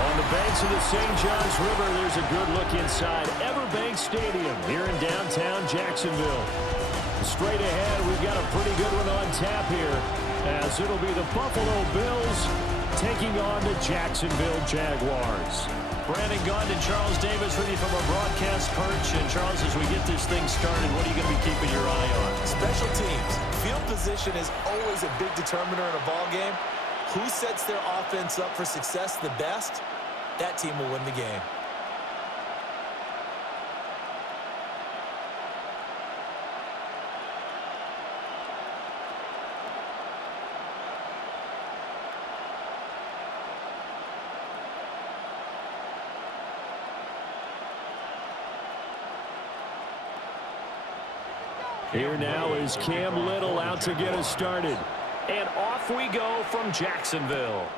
On the banks of the St. Johns River, there's a good look inside Everbank Stadium here in downtown Jacksonville. Straight ahead, we've got a pretty good one on tap here, as it'll be the Buffalo Bills taking on the Jacksonville Jaguars. Brandon Gund and Charles Davis with you from our broadcast perch. And Charles, as we get this thing started, what are you going to be keeping your eye on? Special teams. Field position is always a big determiner in a ball game. Who sets their offense up for success the best, that team will win the game. Here now is Cam Little out to get us started. And off we go from Jacksonville.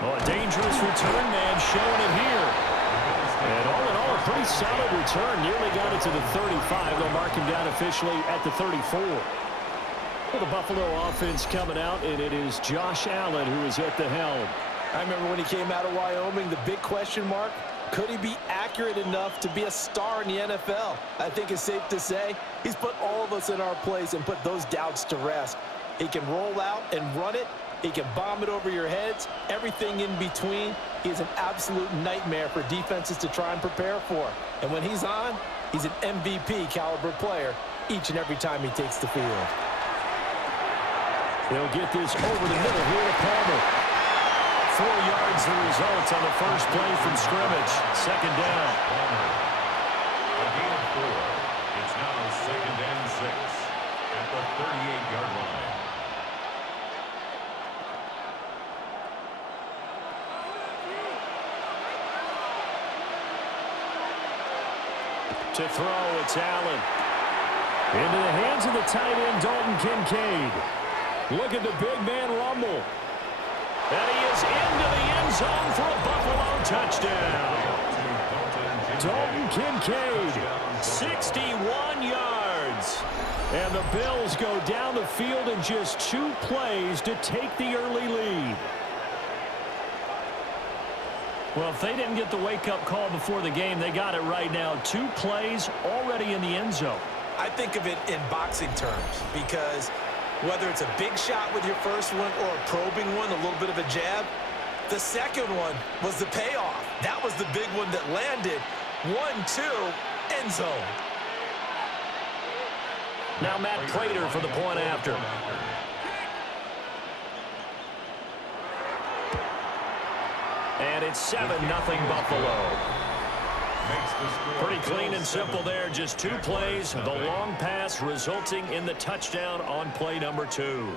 Oh, a dangerous return man showing it here. And all in all, a pretty solid return. Nearly got it to the 35. They'll mark him down officially at the 34. Well, the Buffalo offense coming out, and it is Josh Allen who is at the helm. I remember when he came out of Wyoming, the big question mark, could he be accurate enough to be a star in the NFL? I think it's safe to say he's put all of us in our place and put those doubts to rest. He can roll out and run it. He can bomb it over your heads. Everything in between. He is an absolute nightmare for defenses to try and prepare for. And when he's on, he's an MVP caliber player each and every time he takes the field. They'll get this over the middle here to Palmer. 4 yards the result on the first play from scrimmage. Second down. A gain of 4. It's now 2nd and 6 at the 38-yard line. To throw, it's Allen. Into the hands of the tight end, Dalton Kincaid. Look at the big man rumble. And he is into the end zone for a Buffalo touchdown. Dalton Kincaid, 61 yards. And the Bills go down the field in just 2 plays to take the early lead. Well, if they didn't get the wake-up call before the game, they got it right now. 2 plays already in the end zone. I think of it in boxing terms because whether it's a big shot with your first one or a probing one, a little bit of a jab, the second one was the payoff. That was the big one that landed. 1-2, end zone. Now Matt Prater for the point after. And it's 7-0 Buffalo. Pretty clean and simple there. Just 2 plays. The long pass resulting in the touchdown on play number 2.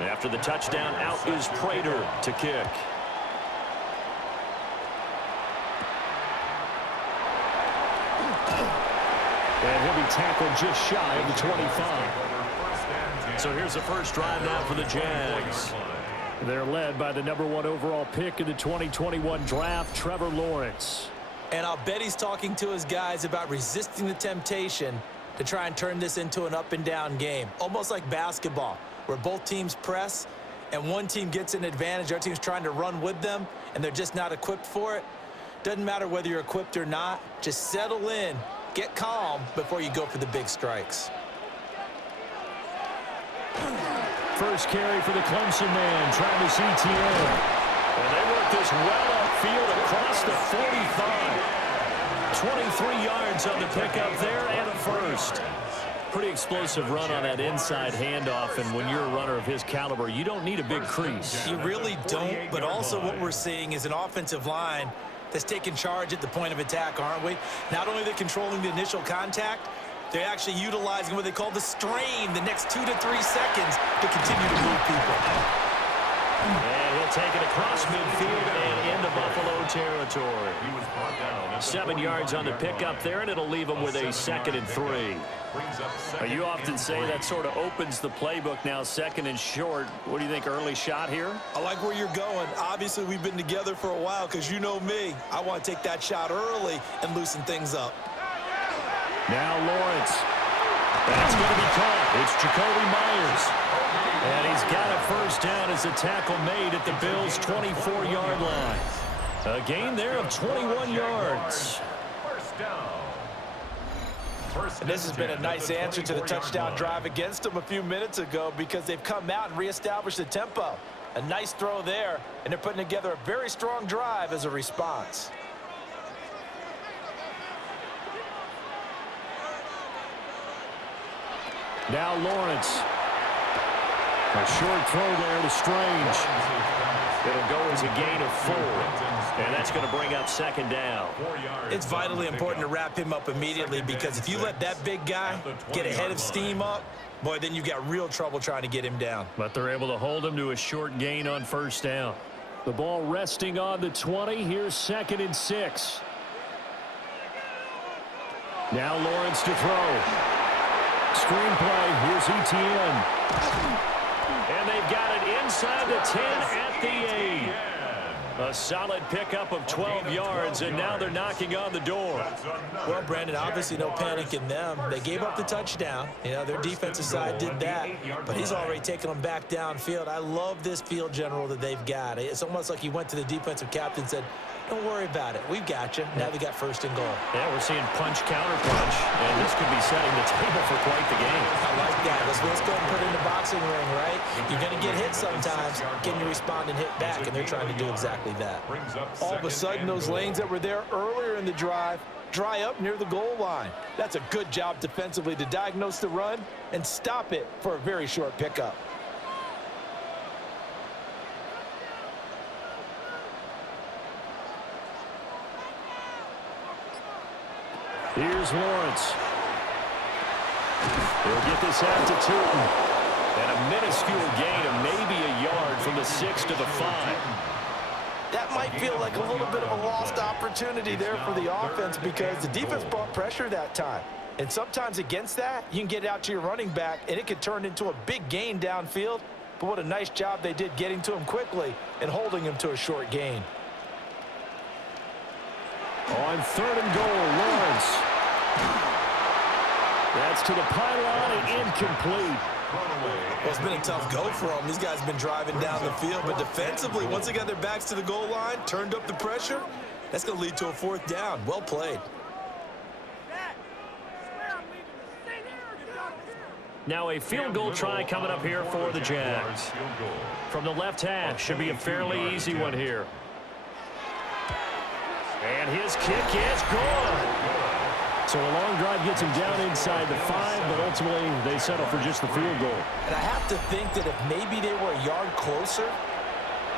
After the touchdown, out is Prater to kick. And he'll be tackled just shy of the 25. So here's the first drive now for the Jags. They're led by the #1 overall pick in the 2021 draft, Trevor Lawrence. And I'll bet he's talking to his guys about resisting the temptation to try and turn this into an up-and-down game, almost like basketball, where both teams press and one team gets an advantage, our team's trying to run with them, and they're just not equipped for it. Doesn't matter whether you're equipped or not. Just settle in, get calm before you go for the big strikes. First carry for the Clemson man, Travis Etienne. And they work this well upfield across the 45. 23 yards on the pickup there and a first. Pretty explosive run on that inside handoff, and when you're a runner of his caliber, you don't need a big crease. You really don't, but also what we're seeing is an offensive line that's taking charge at the point of attack, aren't we? Not only are they controlling the initial contact, they're actually utilizing what they call the strain the next 2 to 3 seconds to continue to move people. And he'll He'll take it across midfield and into Buffalo territory. 7 yards on the pickup there, and it'll leave him with a 2nd and 3. You often say that sort of opens the playbook now, 2nd and short. What do you think, early shot here? I like where you're going. Obviously, we've been together for a while because you know me. I want to take that shot early and loosen things up. Now Lawrence. That's going to be caught. It's Jacoby Myers. And he's got a first down as a tackle made at the Bills' 24-yard line. A gain there of 21 yards. First down. And this has been a nice answer to the touchdown drive against them a few minutes ago because they've come out and reestablished the tempo. A nice throw there, and they're putting together a very strong drive as a response. Now Lawrence. A short throw there to Strange. It'll go as a gain of 4. And that's going to bring up 2nd down. It's vitally important to wrap him up immediately because if you let that big guy get ahead of steam up, boy, then you got real trouble trying to get him down. But they're able to hold him to a short gain on first down. The ball resting on the 20. Here's 2nd and 6. Now Lawrence to throw. Screenplay. Here's ETN. And they've got it inside the 10 at the 8. A solid pickup of 12 yards, and now they're knocking on the door. Well, Brandon, obviously no panic in them. They gave up the touchdown. You know, their defensive side did that, but he's already taken them back downfield. I love this field general that they've got. It's almost like he went to the defensive captain and said, don't worry about it. We've got you. Now they got 1st and goal. Yeah, we're seeing punch, counter punch, and this could be setting the table for quite the game. I like that. Let's go and put it in the boxing ring, right? You're going to get hit sometimes. Can you respond and hit back? And they're trying to do exactly that. All of a sudden, those lanes that were there earlier in the drive dry up near the goal line. That's a good job defensively to diagnose the run and stop it for a very short pickup. Here's Lawrence. He'll get this out to Tootin. And a minuscule gain of maybe a yard from the 6 to the 5. That might feel like a little bit of a lost opportunity there for the offense because the defense brought pressure that time. And sometimes against that, you can get out to your running back, and it could turn into a big gain downfield. But what a nice job they did getting to him quickly and holding him to a short gain. On 3rd and goal, Lawrence. That's to the pylon and incomplete. Well, it's been a tough go for them. These guys have been driving down the field, but defensively, once they got their backs to the goal line, turned up the pressure, that's going to lead to a 4th down. Well played. Now a field goal try coming up here for the Jags. From the left hash, should be a fairly easy one here. And his kick is good. So a long drive gets him down inside the 5, but ultimately they settle for just the field goal. And I have to think that if maybe they were a yard closer,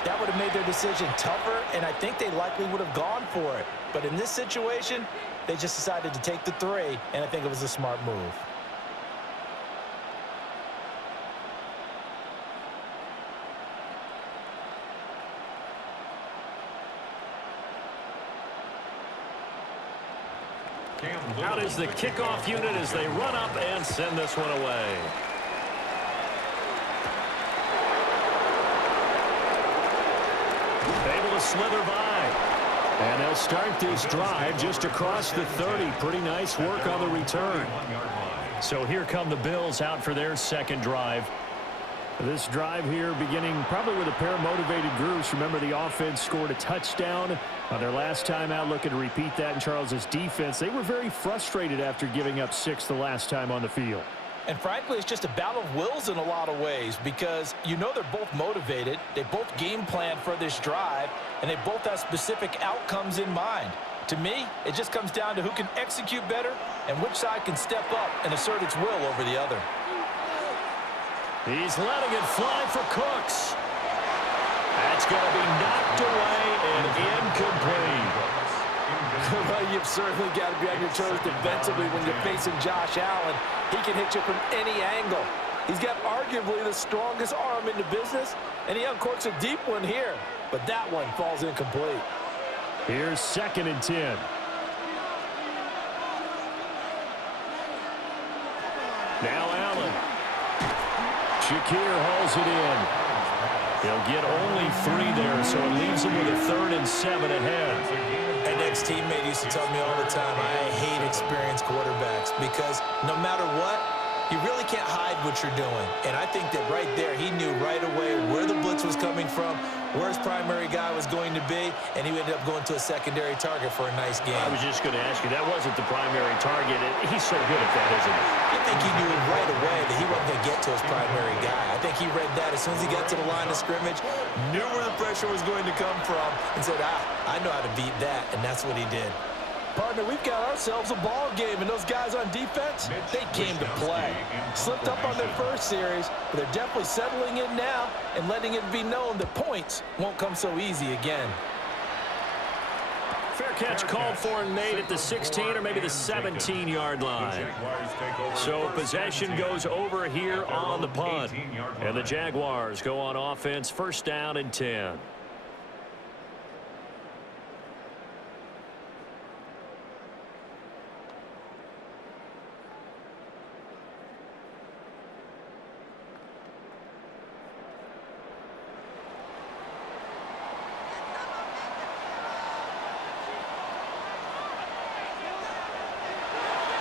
that would have made their decision tougher, and I think they likely would have gone for it. But in this situation, they just decided to take the 3, and I think it was a smart move. Out is the kickoff unit as they run up and send this one away. Able to slither by. And they'll start this drive just across the 30. Pretty nice work on the return. So here come the Bills out for their 2nd drive. This drive here beginning probably with a pair of motivated groups. Remember, the offense scored a touchdown on their last time out, looking to repeat that in Charles's defense. They were very frustrated after giving up 6 the last time on the field. And frankly, it's just a battle of wills in a lot of ways because you know they're both motivated. They both game plan for this drive, and they both have specific outcomes in mind. To me, it just comes down to who can execute better and which side can step up and assert its will over the other. He's letting it fly for Cooks. That's going to be knocked away and incomplete. Well, you've certainly got to be on your toes defensively when you're facing Josh Allen. He can hit you from any angle. He's got arguably the strongest arm in the business, and he uncorks a deep one here, but that one falls incomplete. Here's 2nd and 10. Now Allen. Shakir hauls it in. He'll get only 3 there, so it leaves him with a 3rd and 7 ahead. An ex-teammate used to tell me all the time, I hate experienced quarterbacks because no matter what, you really can't hide what you're doing. And I think that right there, he knew right away where the blitz was coming from, where his primary guy was going to be, and he ended up going to a secondary target for a nice game. I was just going to ask you, that wasn't the primary target. He's so good at that, isn't he? I think he knew right away that he wasn't going to get to his primary guy. I think he read that as soon as he got to the line of scrimmage, knew where the pressure was going to come from, and said, I know how to beat that, and that's what he did. Partner, we've got ourselves a ball game, and those guys on defense, they came to play. Slipped up on their first series, but they're definitely settling in now and letting it be known that points won't come so easy again. Fair catch called for and made at the 16 or maybe the 17-yard line. So possession goes over here on the punt. And the Jaguars go on offense, 1st down and 10.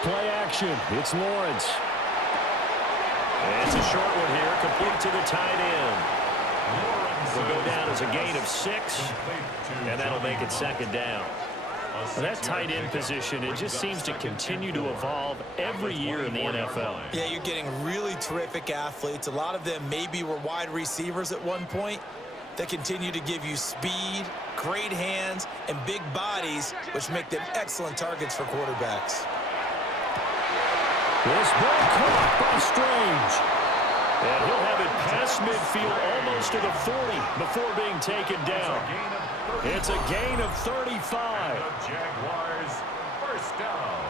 Play action. It's Lawrence. And it's a short one here, complete to the tight end. Will go down as a gain of 6, and that'll make it 2nd down. Well, that tight end position, it just seems to continue to evolve every year in the NFL. Yeah, you're getting really terrific athletes. A lot of them maybe were wide receivers at one point. They continue to give you speed, great hands, and big bodies, which make them excellent targets for quarterbacks. This ball caught by Strange. And he'll have it past midfield almost to the 40 before being taken down. It's a gain of 35. Jaguars, 1st down.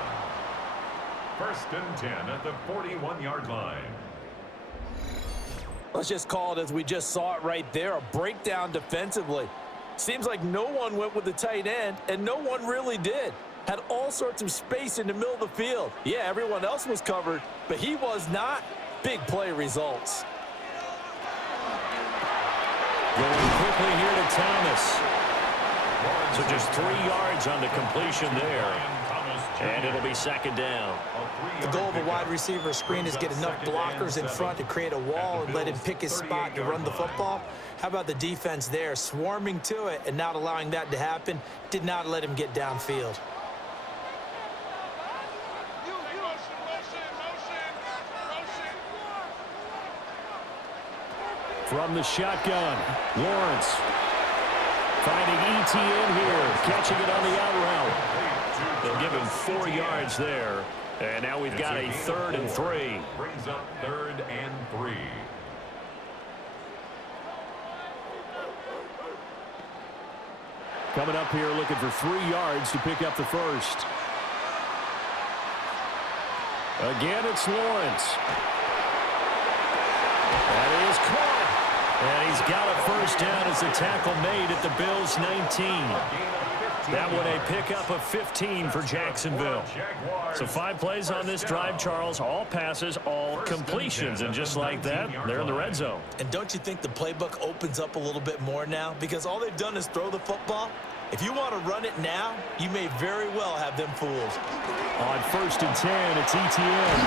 1st and 10 at the 41-yard line. Let's just call it as we just saw it right there, a breakdown defensively. Seems like no one went with the tight end, and no one really did. Had all sorts of space in the middle of the field. Yeah, everyone else was covered, but he was not. Big play results. Going quickly here to Thomas. So just 3 yards on the completion there. And it'll be 2nd down. The goal of a wide receiver screen is get enough blockers in front to create a wall and let him pick his spot to run the football. How about the defense there, swarming to it and not allowing that to happen? Did not let him get downfield. From the shotgun, Lawrence finding ETN here, catching it on the out route. They'll give him 4 yards there. And now we've got a 3rd and 3. Brings up 3rd and 3. Coming up here looking for 3 yards to pick up the 1st. Again, it's Lawrence. That is caught. And he's got a 1st down as the tackle made at the Bills' 19. That one a pickup of 15 for Jacksonville. So 5 plays on this drive, Charles. All passes, all completions. And just like that, they're in the red zone. And don't you think the playbook opens up a little bit more now? Because all they've done is throw the football. If you want to run it now, you may very well have them fooled. On 1st and 10, it's ETN.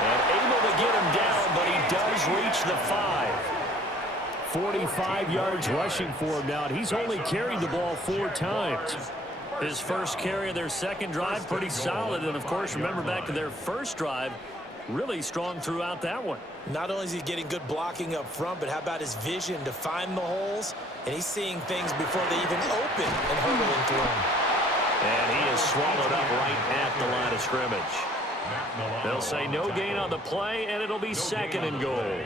And able to get him down, but he does reach the 5. 45 yards rushing for him now, and he's only carried the ball 4 times. His first carry of their 2nd drive, pretty solid. And, of course, remember back to their 1st drive, really strong throughout that one. Not only is he getting good blocking up front, but how about his vision to find the holes? And he's seeing things before they even open and hurdling through them. And he is swallowed up right at the line of scrimmage. They'll say no gain on the play, and it'll be 2nd and goal.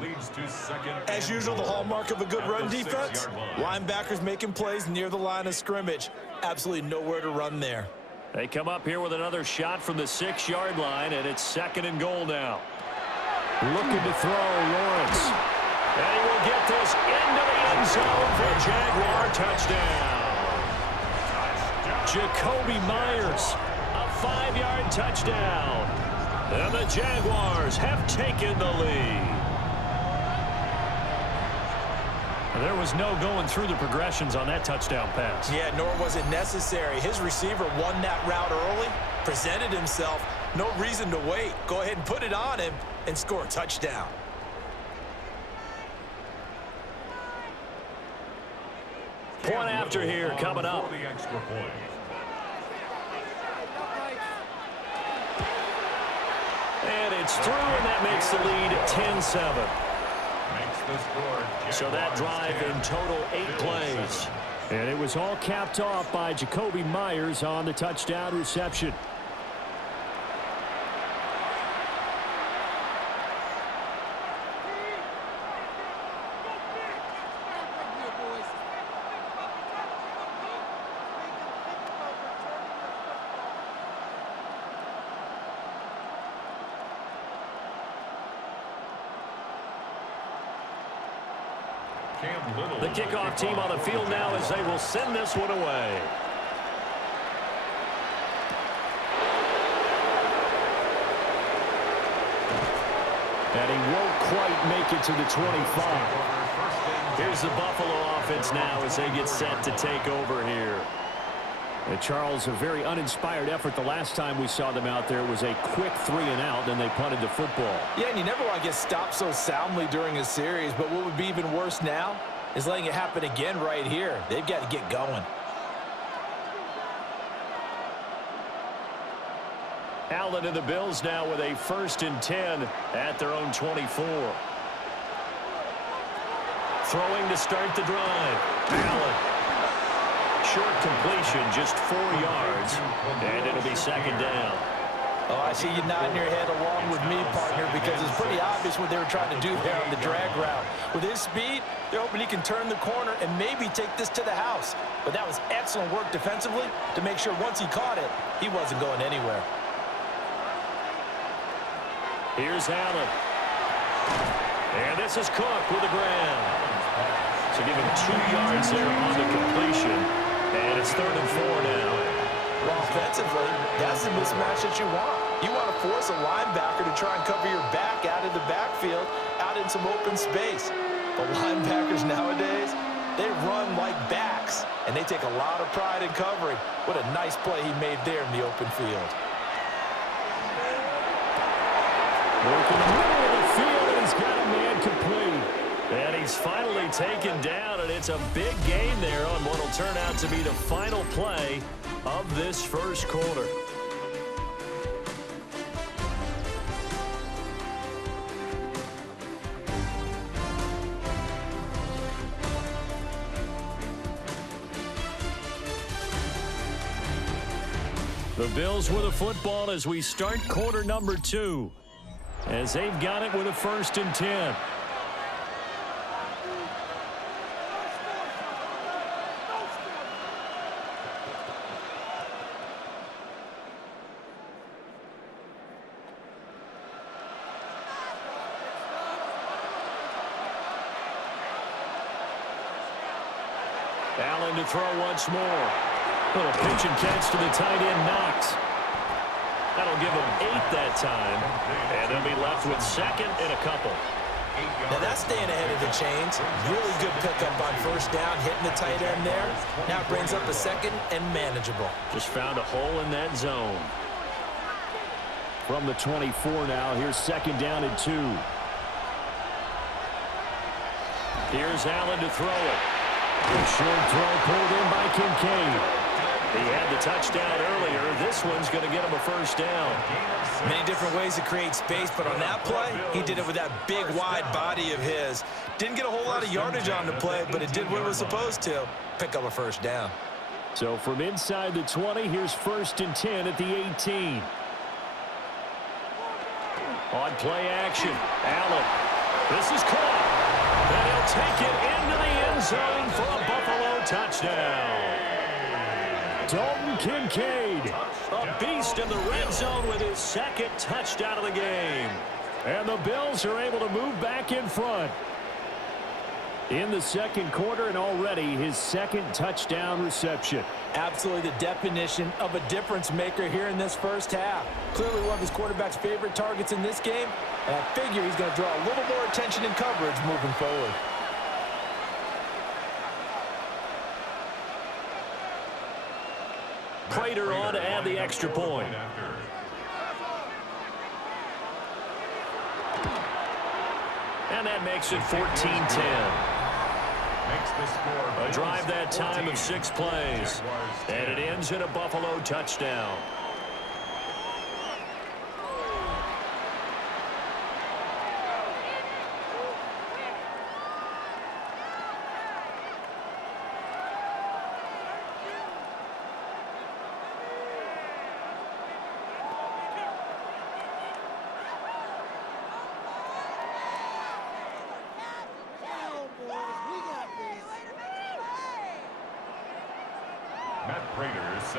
Leads to 2nd. As usual, the hallmark of a good run defense, linebackers making plays near the line of scrimmage. Absolutely nowhere to run there. They come up here with another shot from the 6-yard line, and it's 2nd and goal now. Looking to throw, Lawrence. And he will get this into the end zone for a Jaguar touchdown. Jacoby Myers, a 5-yard touchdown. And the Jaguars have taken the lead. There was no going through the progressions on that touchdown pass. Yeah, nor was it necessary. His receiver won that route early, presented himself. No reason to wait. Go ahead and put it on him and score a touchdown. Point after here coming up. The extra point. And it's through, and that makes the lead 10-7. So that drive in total 8 plays. And it was all capped off by Jacoby Myers on the touchdown reception. The kickoff team on the field now as they will send this one away. And he won't quite make it to the 25. Here's the Buffalo offense now as they get set to take over here. Charles, a very uninspired effort the last time we saw them out there. Was a quick 3-and-out, then they punted the football. Yeah, and you never want to get stopped so soundly during a series, but what would be even worse now is letting it happen again right here. They've got to get going. Allen and the Bills now with a 1st and 10 at their own 24. Throwing to start the drive. Allen. Short completion, just 4 yards, and it'll be 2nd down. Oh, I see you nodding your head along with me, partner, because it's pretty obvious what they were trying to do there on the drag route. With his speed, they're hoping he can turn the corner and maybe take this to the house. But that was excellent work defensively to make sure once he caught it, he wasn't going anywhere. Here's Allen. And this is Cook with the ground. So give him 2 yards there on the completion. And it's 3rd and 4 now. Well, offensively, that's the mismatch that you want. You want to force a linebacker to try and cover your back out of the backfield, out in some open space. But linebackers nowadays, they run like backs, and they take a lot of pride in covering. What a nice play he made there in the open field. Working in the middle of the field, and he's got a man complete. And he's finally taken down, and it's a big gain there on what will turn out to be the final play of this first quarter. The Bills with a football as we start quarter number 2. As they've got it with a 1st and 10. Allen to throw once more. Little pitch and catch to the tight end, Knox. That'll give them 8 that time. And they'll be left with 2nd and a couple. Now that's staying ahead of the chains. Really good pickup on 1st down, hitting the tight end there. Now brings up a 2nd and manageable. Just found a hole in that zone. From the 24 now, here's 2nd down and 2. Here's Allen to throw it. A short throw pulled in by Kincaid. He had the touchdown earlier. This one's going to get him a 1st down. Many different ways to create space, but on that play, he did it with that big, wide body of his. Didn't get a whole lot of yardage on the play, but it did what it was supposed to. Pick up a 1st down. So from inside the 20, here's 1st and 10 at the 18. On play action, Allen. This is caught. And he'll take it into the end zone for a Buffalo touchdown. Dalton Kincaid. A beast in the red zone with his 2nd touchdown of the game. And the Bills are able to move back in front. In the second quarter, and already his second touchdown reception. Absolutely the definition of a difference maker here in this first half. Clearly one of his quarterback's favorite targets in this game, and I figure he's going to draw a little more attention and coverage moving forward. Prater on to add the extra point. And that makes it 14-10. A drive that time of 6 plays. And it ends in a Buffalo touchdown.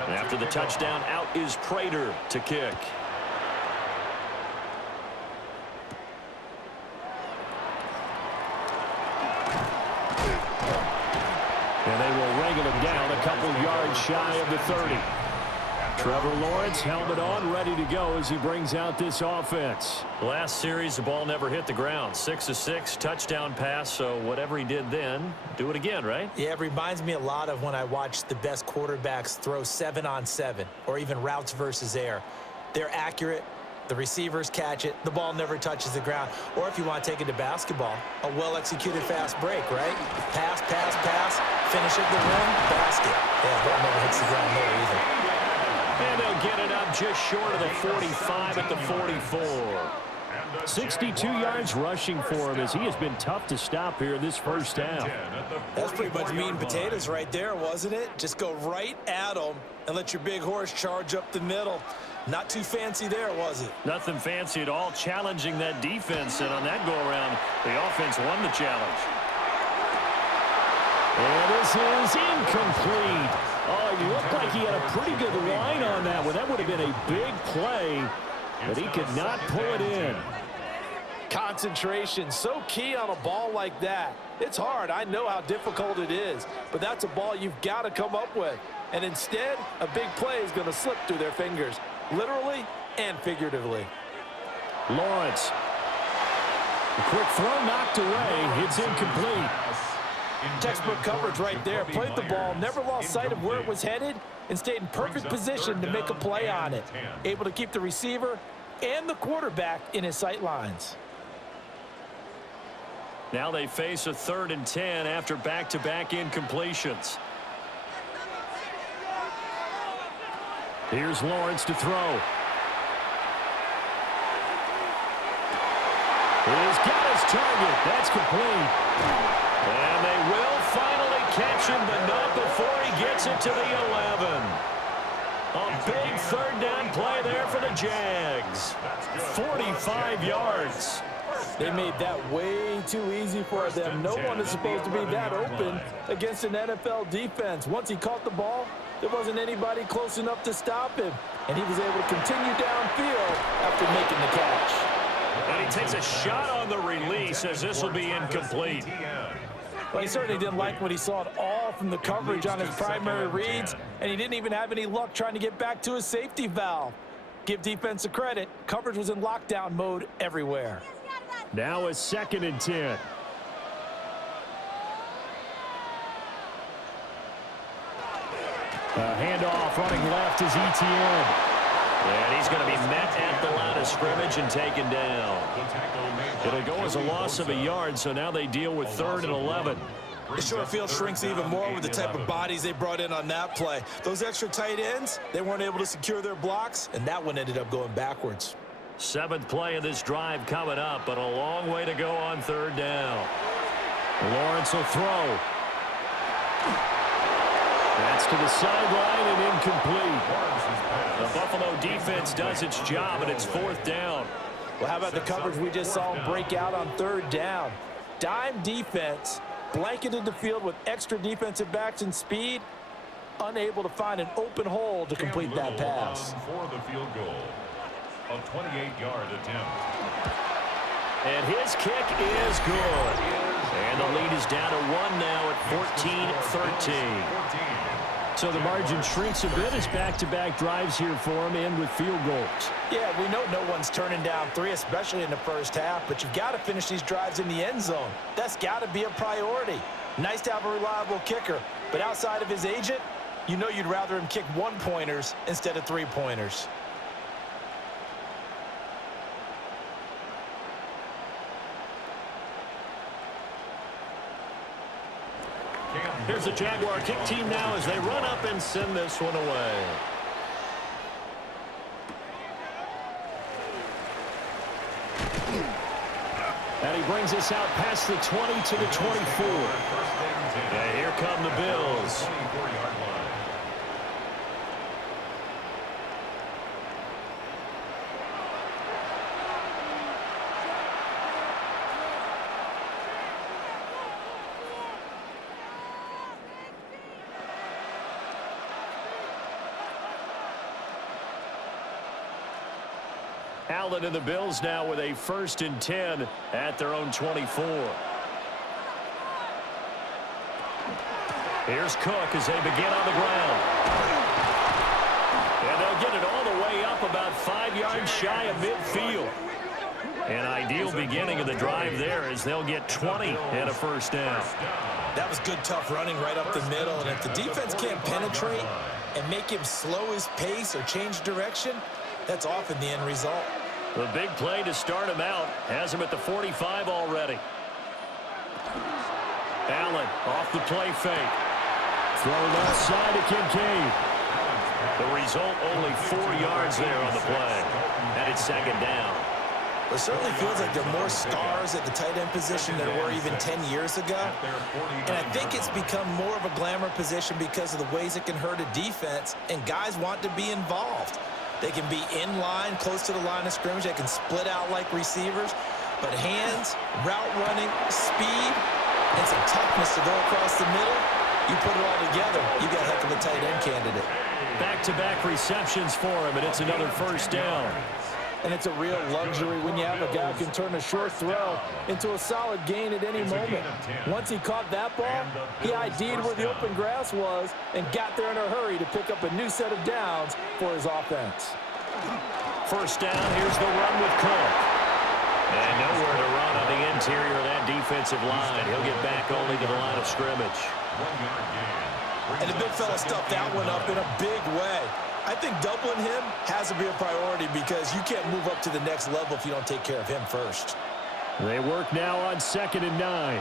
After the touchdown, out is Prater to kick. And they will wrangle him down a couple yards shy of the 30. Trevor Lawrence, helmet on, ready to go as he brings out this offense. Last series, the ball never hit the ground. 6 of 6, touchdown pass, so whatever he did then, do it again, right? Yeah, it reminds me a lot of when I watch the best quarterbacks throw 7-on-7 or even routes versus air. They're accurate. The receivers catch it. The ball never touches the ground. Or if you want to take it to basketball, a well-executed fast break, right? Pass, pass, pass, finish at the rim, basket. Yeah, the ball never hits the ground there either. And they'll get it up just short of the 45 at the 44. 62 yards rushing for him as he has been tough to stop here in this first half. That's pretty much meat and potatoes right there, wasn't it? Just go right at them and let your big horse charge up the middle. Not too fancy there, was it? Nothing fancy at all, challenging that defense, and on that go-around, the offense won the challenge. And this is incomplete. Oh, he looked like he had a pretty good line on that one. That would have been a big play, but he could not pull it in. Concentration, so key on a ball like that. It's hard. I know how difficult it is, but that's a ball you've got to come up with. And instead, a big play is going to slip through their fingers, literally and figuratively. Lawrence. A quick throw knocked away. It's incomplete. Textbook coverage right there. Played the ball, never lost sight of where it was headed, and stayed in perfect position to make a play on it. Able to keep the receiver and the quarterback in his sight lines. Now they face a 3rd and 10 after back-to-back incompletions. Here's Lawrence to throw. He's got his target. That's complete. And they will finally catch him, but not before he gets it to the 11. A big 3rd down play there for the Jags. 45 yards. They made that way too easy for them. No one is supposed to be that open against an NFL defense. Once he caught the ball, there wasn't anybody close enough to stop him, and he was able to continue downfield after making the catch. And he takes a shot on the release as this will be incomplete. Well, he certainly didn't like what he saw at all from the coverage on his primary reads, and he didn't even have any luck trying to get back to his safety valve. Give defense a credit. Coverage was in lockdown mode everywhere. Now a 2nd and 10. A handoff running left is Etienne. And he's going to be met at the line of scrimmage and taken down. It'll go as a loss of a yard, so now they deal with 3rd and 11. The short field shrinks even more with the type of bodies they brought in on that play. Those extra tight ends, they weren't able to secure their blocks, and that one ended up going backwards. 7th play of this drive coming up, but a long way to go on 3rd down. Lawrence will throw. That's to the sideline and incomplete. The Buffalo defense does its job, and it's 4th down. Well, how about the coverage we just saw him break out on 3rd down? Dime defense, blanketed the field with extra defensive backs and speed, unable to find an open hole to complete that pass. For the field goal, a 28-yard attempt. And his kick is good. And the lead is down to 1 now at 14-13. So the margin shrinks a bit as back-to-back drives here for him, and with field goals. Yeah, we know no one's turning down 3, especially in the first half, but you've got to finish these drives in the end zone. That's got to be a priority. Nice to have a reliable kicker, but outside of his agent, you know you'd rather him kick 1-pointers instead of 3-pointers. Here's the Jaguar kick team now as they run up and send this one away. And he brings us out past the 20 to the 24. And here come the Bills. Allen and the Bills now with a 1st and 10 at their own 24. Here's Cook as they begin on the ground. And they'll get it all the way up about 5 yards shy of midfield. An ideal beginning of the drive there as they'll get 20 and a 1st down. That was good, tough running right up the middle, and if the defense can't penetrate and make him slow his pace or change direction, that's often the end result. The big play to start him out has him at the 45 already. Allen off the play fake. Throw left side to Kincaid. The result, only 4 yards there on the play. And it's 2nd down. It certainly feels like there are more stars at the tight end position than there were even 10 years ago. And I think it's become more of a glamour position because of the ways it can hurt a defense, and guys want to be involved. They can be in line, close to the line of scrimmage. They can split out like receivers. But hands, route running, speed, and some toughness to go across the middle, you put it all together, you got a heck of a tight end candidate. Back-to-back receptions for him, and it's another 1st down. And it's a real luxury when you have a guy who can turn a short throw into a solid gain at any moment. Once he caught that ball, he ID'd where the open grass was and got there in a hurry to pick up a new set of downs for his offense. 1st down, here's the run with Cook. And nowhere to run on the interior of that defensive line. He'll get back only to the line of scrimmage. And the big fella stuffed that one up in a big way. I think doubling him has to be a priority because you can't move up to the next level if you don't take care of him first. They work now on 2nd and 9.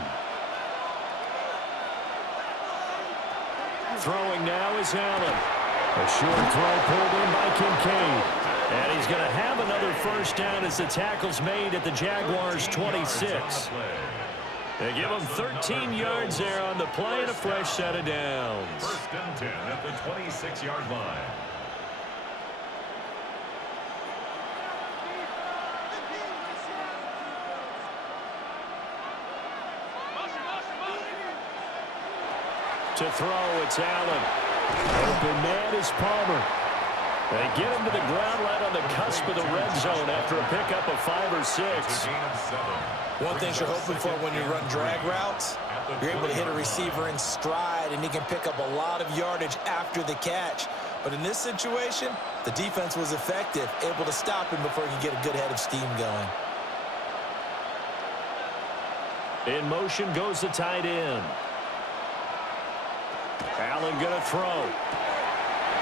Throwing now is Allen. A short throw pulled in by Kincaid. And he's going to have another 1st down as the tackle's made at the Jaguars' 26. They give him 13 yards there on the play and a fresh set of downs. 1st and 10 at the 26-yard line. To throw, it's Allen. Open man is Palmer. They get him to the ground right on the cusp of the red zone after a pickup of 5 or 6. One thing you're hoping for when you run drag routes, you're able to hit a receiver in stride, and he can pick up a lot of yardage after the catch. But in this situation, the defense was effective, able to stop him before he could get a good head of steam going. In motion goes the tight end. Allen going to throw.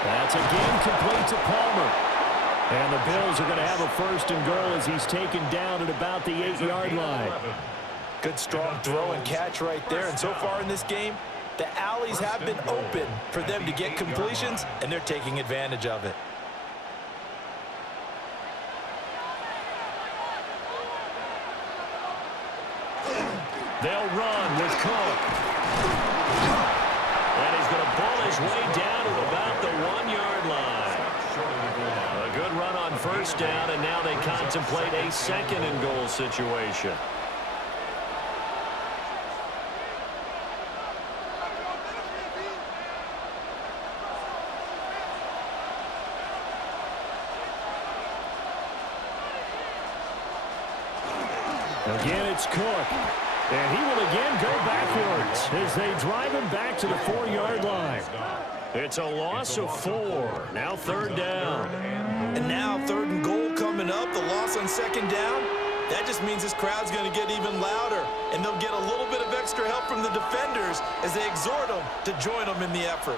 That's a game complete to Palmer. And the Bills are going to have a 1st and goal as he's taken down at about the 8-yard line. Good strong throw and catch right there. And so far in this game, the alleys have been open for them to get completions, and they're taking advantage of it. They'll run with Cook. And he's going to pull his way down to about the 1-yard line. A good run on 1st down, and now they contemplate a 2nd and goal situation. Again, it's Cook. And he will again go backwards as they drive him back to the 4-yard line. It's a loss of 4. Now 3rd down. And now 3rd and goal coming up. The loss on 2nd down. That just means this crowd's going to get even louder. And they'll get a little bit of extra help from the defenders as they exhort them to join them in the effort.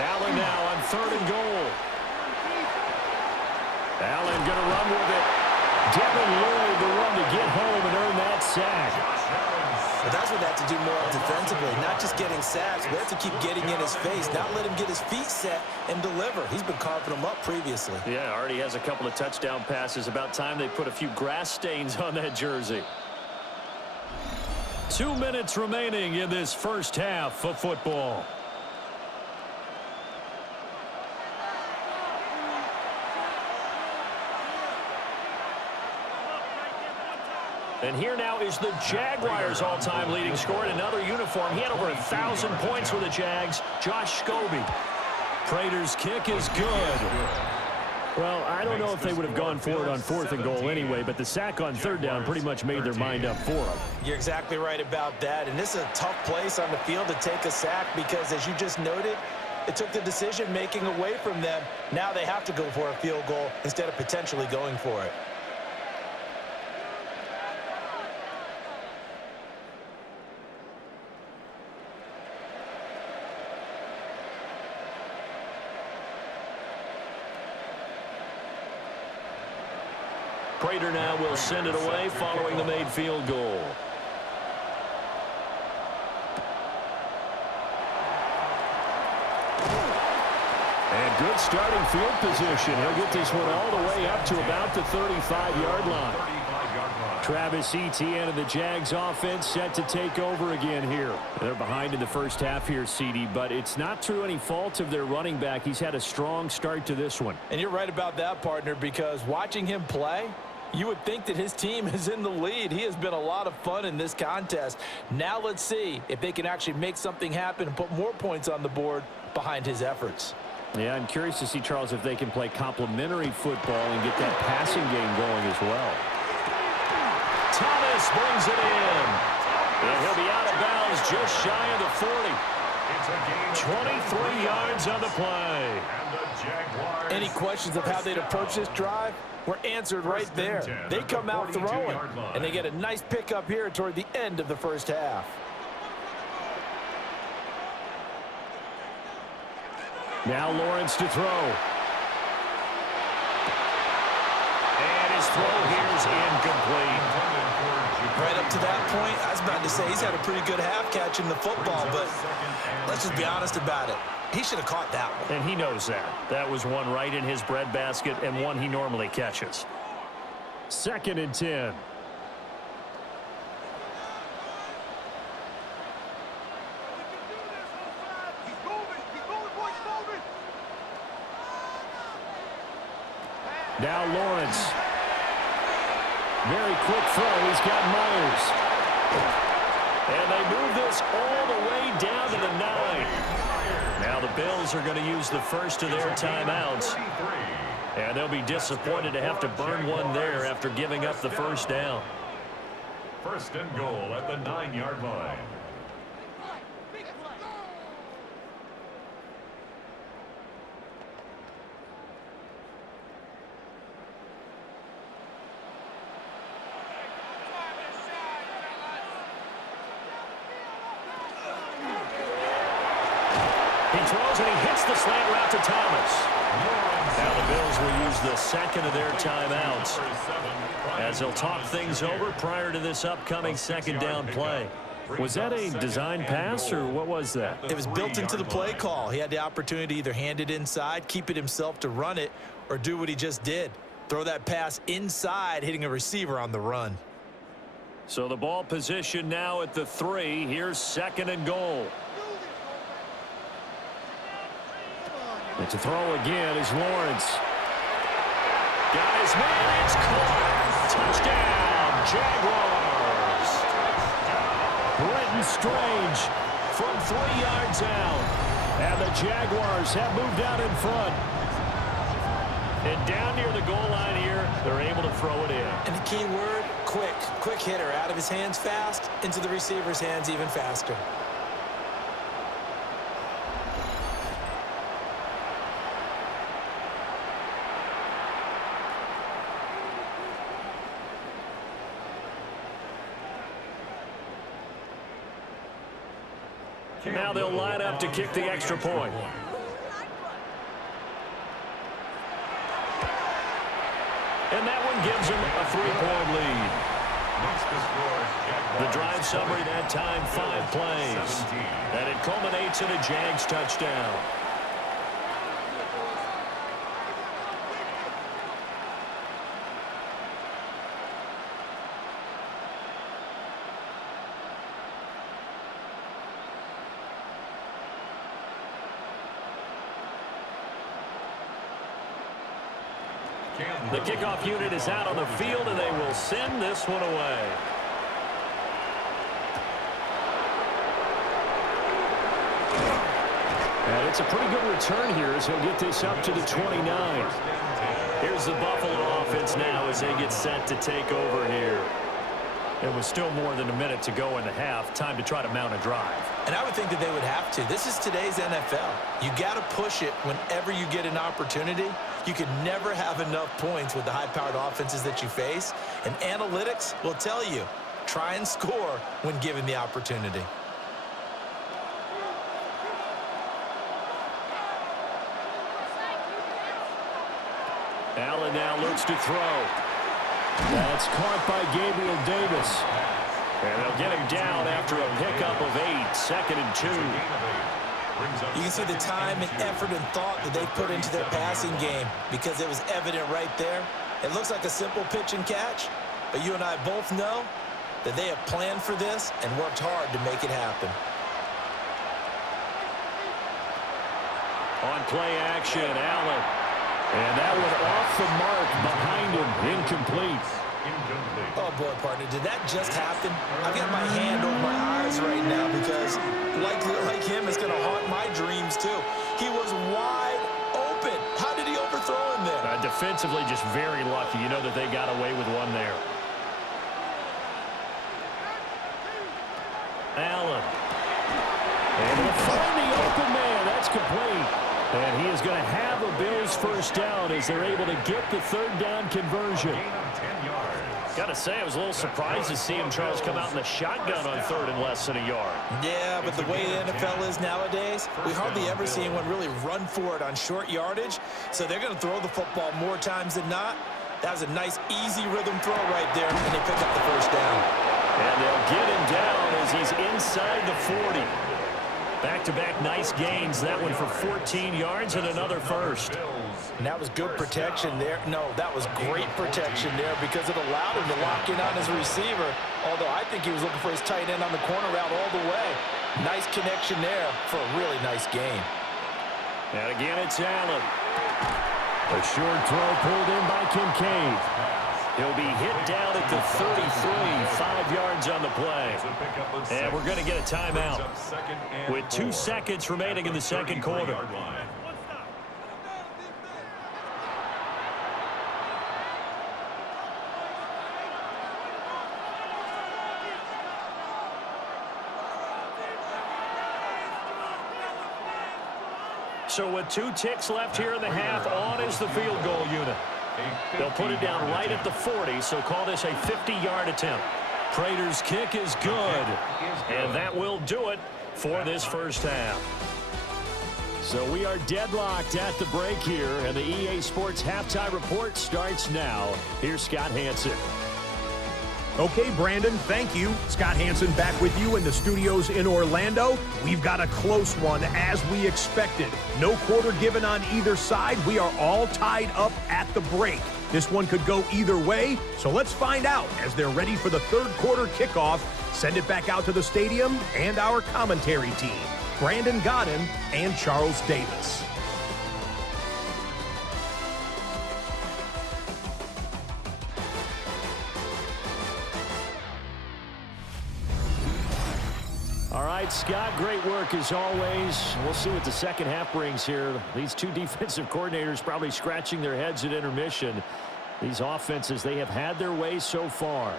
Allen now on 3rd and goal. Allen going to run with it. Devin Lloyd the one to get home and earn that sack. But that's what they have to do more defensively, not just getting sacks, but they have to keep getting in his face, not let him get his feet set and deliver. He's been carving them up previously. Yeah, already has a couple of touchdown passes. About time they put a few grass stains on that jersey. 2 minutes remaining in this first half of football. And here now is the Jaguars' all-time leading scorer in another uniform. He had over 1,000 points with the Jags, Josh Scobie. Prater's kick is good. Well, I don't know if they would have gone for it on 4th and goal anyway, but the sack on 3rd down pretty much made their mind up for them. You're exactly right about that. And this is a tough place on the field to take a sack because, as you just noted, it took the decision-making away from them. Now they have to go for a field goal instead of potentially going for it. Prater now will send it away following the made field goal. And good starting field position. He'll get this one all the way up to about the 35-yard line. Travis Etienne of the Jags offense set to take over again here. They're behind in the first half here, CD, but it's not through any fault of their running back. He's had a strong start to this one. And you're right about that, partner, because watching him play, you would think that his team is in the lead. He has been a lot of fun in this contest. Now let's see if they can actually make something happen and put more points on the board behind his efforts. Yeah, I'm curious to see, Charles, if they can play complementary football and get that passing game going as well. Thomas brings it in. And he'll be out of bounds just shy of the 40. 23 yards on the play. Any questions of how they'd approach this drive were answered right there. They come out throwing, and they get a nice pickup here toward the end of the first half. Now Lawrence to throw. And his throw here is incomplete. Right up to that point, I was about to say he's had a pretty good half catching the football, but let's just be honest about it. He should have caught that one. And he knows that. That was one right in his breadbasket and one he normally catches. 2nd and 10. Now Lawrence. Very quick throw. He's got Myers. And they move this all the way down to the 9. Now the Bills are going to use the first of their timeouts. And they'll be disappointed to have to burn one there after giving up the first down. 1st and goal at the 9-yard line. He throws and he hits the slant route to Thomas. Now the Bills will use the 2nd of their timeouts as they'll talk things over prior to this upcoming 2nd down play. Was that a design pass, or what was that? It was built into the play call. He had the opportunity to either hand it inside, keep it himself to run it, or do what he just did. Throw that pass inside, hitting a receiver on the run. So the ball position now at the 3. Here's 2nd and goal. And to throw again is Lawrence. Got his man. It's caught. Touchdown, Jaguars. Brenton Strange from 3 yards out. And the Jaguars have moved out in front. And down near the goal line here, they're able to throw it in. And the key word, quick. Quick hitter. Out of his hands fast, into the receiver's hands even faster. Now they'll line up to kick the extra point. And that one gives them a 3-point lead. The drive summary that time, 5 plays. And it culminates in a Jags touchdown. The kickoff unit is out on the field, and they will send this one away. And it's a pretty good return here as he'll get this up to the 29. Here's the Buffalo offense now as they get set to take over here. It was still more than a minute to go in the half. Time to try to mount a drive. And I would think that they would have to. This is today's NFL. You got to push it whenever you get an opportunity. You can never have enough points with the high-powered offenses that you face. And analytics will tell you, try and score when given the opportunity. Allen now looks to throw. That's caught by Gabriel Davis. And they'll get him down after a pickup of 8, 2nd and 2. You can see the time and effort and thought that they put into their passing game because it was evident right there. It looks like a simple pitch and catch, but you and I both know that they have planned for this and worked hard to make it happen. On play action, Allen. And that one off the mark behind him. Incomplete. Oh, boy, partner, did that just happen? I've got my hand over my eyes right now because, like him, it's going to haunt my dreams, too. He was wide open. How did he overthrow him there? Defensively, just very lucky. You know that they got away with one there. Allen. And he'll find the open man. That's complete. And he is going to have a Bills first down as they're able to get the 3rd down conversion. Got to say, I was a little surprised to see him, Charles, come out in the shotgun on 3rd and less than a yard. Yeah, but the way the NFL is nowadays, we hardly ever see anyone really run for it on short yardage. So they're going to throw the football more times than not. That was a nice, easy rhythm throw right there, and they pick up the first down. And they'll get him down as he's inside the 40. Back-to-back nice gains. That one for 14 yards and another first. And that was good protection there. No, that was great protection there because it allowed him to lock in on his receiver. Although I think he was looking for his tight end on the corner route all the way. Nice connection there for a really nice gain. And again, it's Allen. A short throw pulled in by Kincaid. He'll be hit down at the 33, 5 yards on the play. And we're going to get a timeout with 2 seconds remaining in the second quarter. So with 2 ticks left here in the half, on is the field goal unit. They'll put it down right at the 40, so call this a 50-yard attempt. Prater's kick is good, and that will do it for this first half. So we are deadlocked at the break here, and the EA Sports Halftime Report starts now. Here's Scott Hanson. Okay, Brandon, thank you. Scott Hanson back with you in the studios in Orlando. We've got a close one, as we expected. No quarter given on either side. We are all tied up at the break. This one could go either way, so let's find out as they're ready for the third quarter kickoff. Send it back out to the stadium and our commentary team, Brandon Godden and Charles Davis. right, Scott, great work as always. We'll see what the second half brings here. These two defensive coordinators probably scratching their heads at intermission. These offenses, they have had their way so far.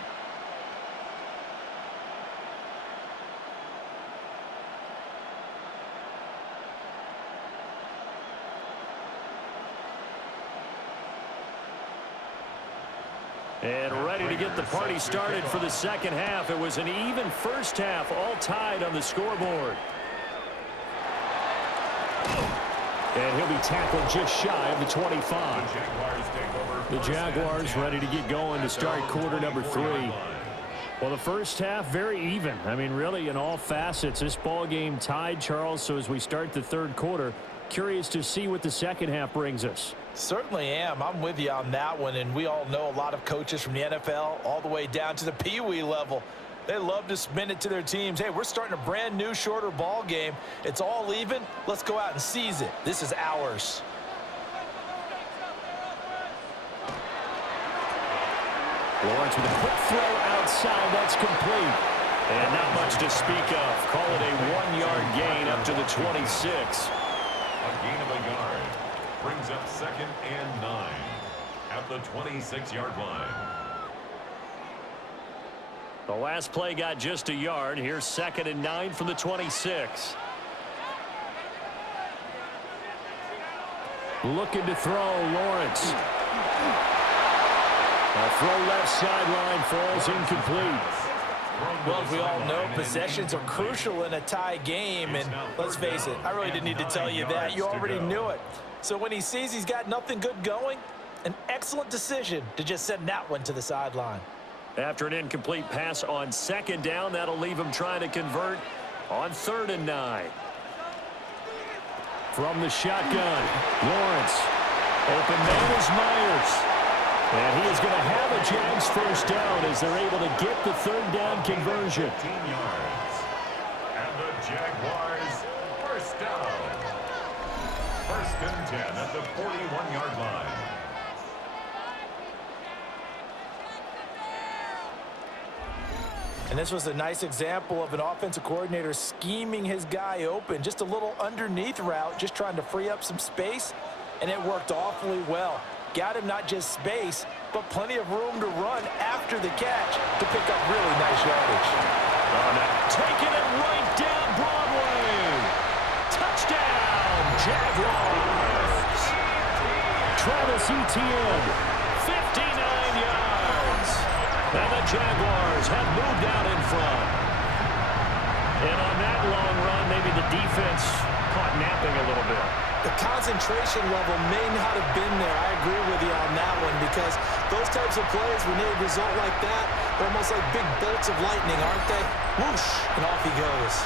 And ready to get the party started for the second half. It was an even first half, all tied on the scoreboard. And he'll be tackled just shy of the 25. The Jaguars ready to get going to start quarter number 3. Well, the first half, very even. I mean, really, in all facets, this ball game tied, Charles. So as we start the third quarter, curious to see what the second half brings us. Certainly am. I'm with you on that one, and we all know a lot of coaches from the NFL all the way down to the Pee-wee level. They love to spin it to their teams. Hey, we're starting a brand new, shorter ball game. It's all even. Let's go out and seize it. This is ours. Lawrence with a quick throw outside. That's complete. And not much to speak of. Call it a 1-yard gain up to the 26. A gain of a yard. Brings up 2nd and 9 at the 26-yard line. The last play got just a yard. Here's 2nd and 9 from the 26. Looking to throw, Lawrence. A throw left sideline, falls incomplete. Well, as we all know, possessions are crucial in a tie game, and let's face it, I really didn't need to tell you that. You already knew it. So when he sees he's got nothing good going, an excellent decision to just send that one to the sideline. After an incomplete pass on 2nd down, that'll leave him trying to convert on 3rd and 9. From the shotgun, Lawrence. Open man is Myers. And he is going to have a Jags first down as they're able to get the 3rd down conversion. 15 yards. And the Jaguars first down. 1st and 10 at the 41-yard line. And this was a nice example of an offensive coordinator scheming his guy open. Just a little underneath route, just trying to free up some space, and it worked awfully well. Got him not just space, but plenty of room to run after the catch to pick up really nice yardage. Taking it right down Broadway. Touchdown, Jaguars. Travis Etienne, 59 yards. And the Jaguars have moved out in front. And on that long run, maybe the defense caught napping a little bit. The concentration level may not have been there. I agree with you on that one, because those types of plays, when they result like that, they're almost like big bolts of lightning, aren't they? Whoosh, and off he goes.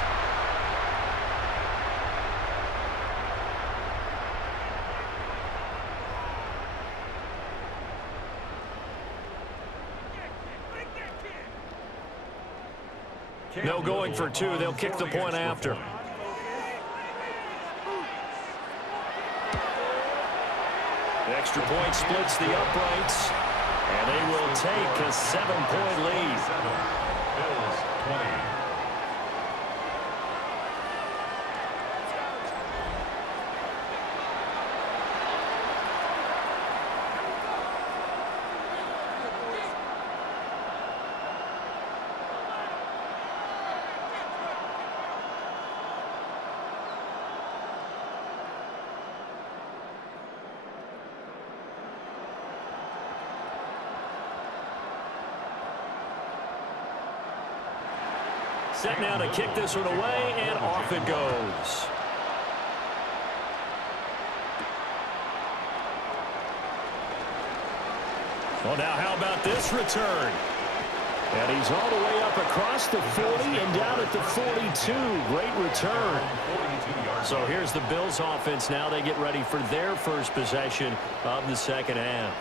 No going for 2. They'll kick the point after. The extra point splits the uprights, and they will take a 7-point lead. Bills 20. Set now to kick this one away, and off it goes. Well, now how about this return? And he's all the way up across the 40 and down at the 42. Great return. So here's the Bills offense now. They get ready for their first possession of the second half.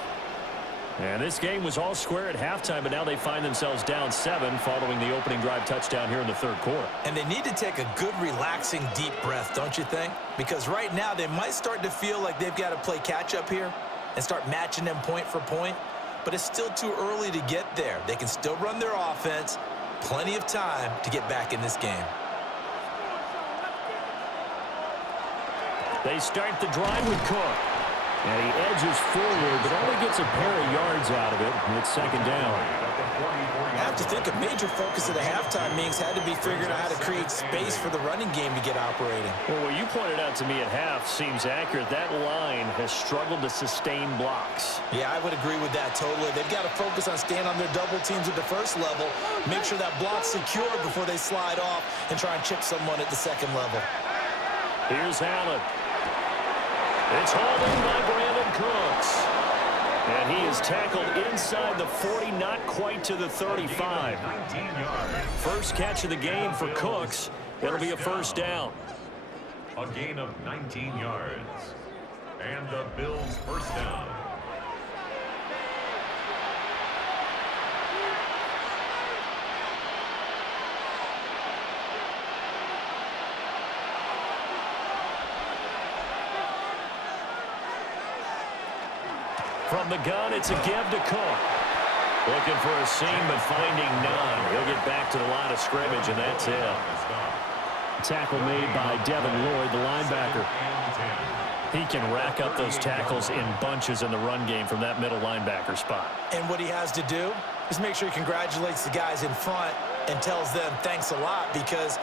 And this game was all square at halftime, but now they find themselves down 7 following the opening drive touchdown here in the third quarter. And they need to take a good, relaxing, deep breath, don't you think? Because right now they might start to feel like they've got to play catch-up here and start matching them point for point. But it's still too early to get there. They can still run their offense. Plenty of time to get back in this game. They start the drive with Cook. And he edges forward, but only gets a pair of yards out of it. And it's second down. I have to think a major focus of the halftime meetings had to be figuring out how to create space for the running game to get operating. Well, what you pointed out to me at half seems accurate. That line has struggled to sustain blocks. Yeah, I would agree with that totally. They've got to focus on staying on their double teams at the first level, make sure that block's secure before they slide off and try and chip someone at the second level. Here's Allen. It's hauled in by Brandon Cooks. And he is tackled inside the 40, not quite to the 35. First catch of the game for Cooks. It'll be a first down. A gain of 19 yards. And the Bills' first down. From the gun, it's a give to Cook. Looking for a seam, but finding none. He'll get back to the line of scrimmage, and that's it. Tackle made by Devin Lloyd, the linebacker. He can rack up those tackles in bunches in the run game from that middle linebacker spot. And what he has to do is make sure he congratulates the guys in front and tells them thanks a lot, because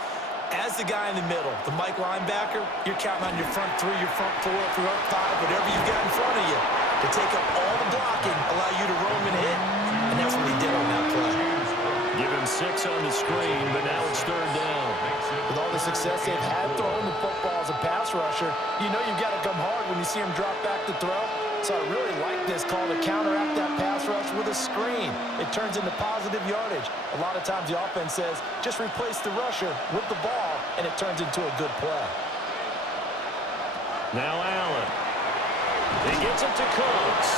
as the guy in the middle, the Mike linebacker, you're counting on your front three, your front four, front five, whatever you've got in front of you to take up all the blocking, allow you to roam and hit. And that's what he did on that play. Give him 6 on the screen, but now it's third down. With all the success they've had throwing the football as a pass rusher, you know you've got to come hard when you see him drop back to throw. So I really like this call to counteract that pass rush with a screen. It turns into positive yardage. A lot of times the offense says, just replace the rusher with the ball, and it turns into a good play. Now Allen. He gets it to Cooks.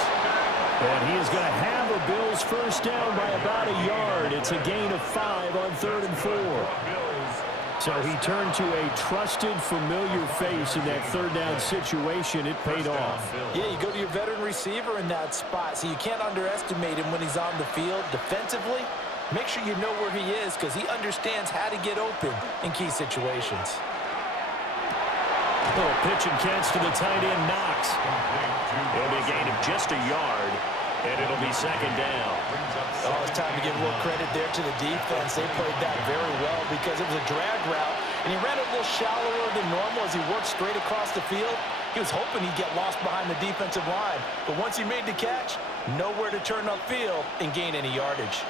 And he is going to have a Bills first down by about a yard. It's a gain of 5 on 3rd and 4. So he turned to a trusted, familiar face in that third down situation. It paid off. Yeah, you go to your veteran receiver in that spot, so you can't underestimate him when he's on the field defensively. Make sure you know where he is, because he understands how to get open in key situations. Little pitch and catch to the tight end, Knox. It'll be a gain of just a yard, and it'll be second down. Oh, it's time to give a little credit there to the defense. They played that very well because it was a drag route, and he ran it a little shallower than normal as he worked straight across the field. He was hoping he'd get lost behind the defensive line, but once he made the catch, nowhere to turn upfield and gain any yardage.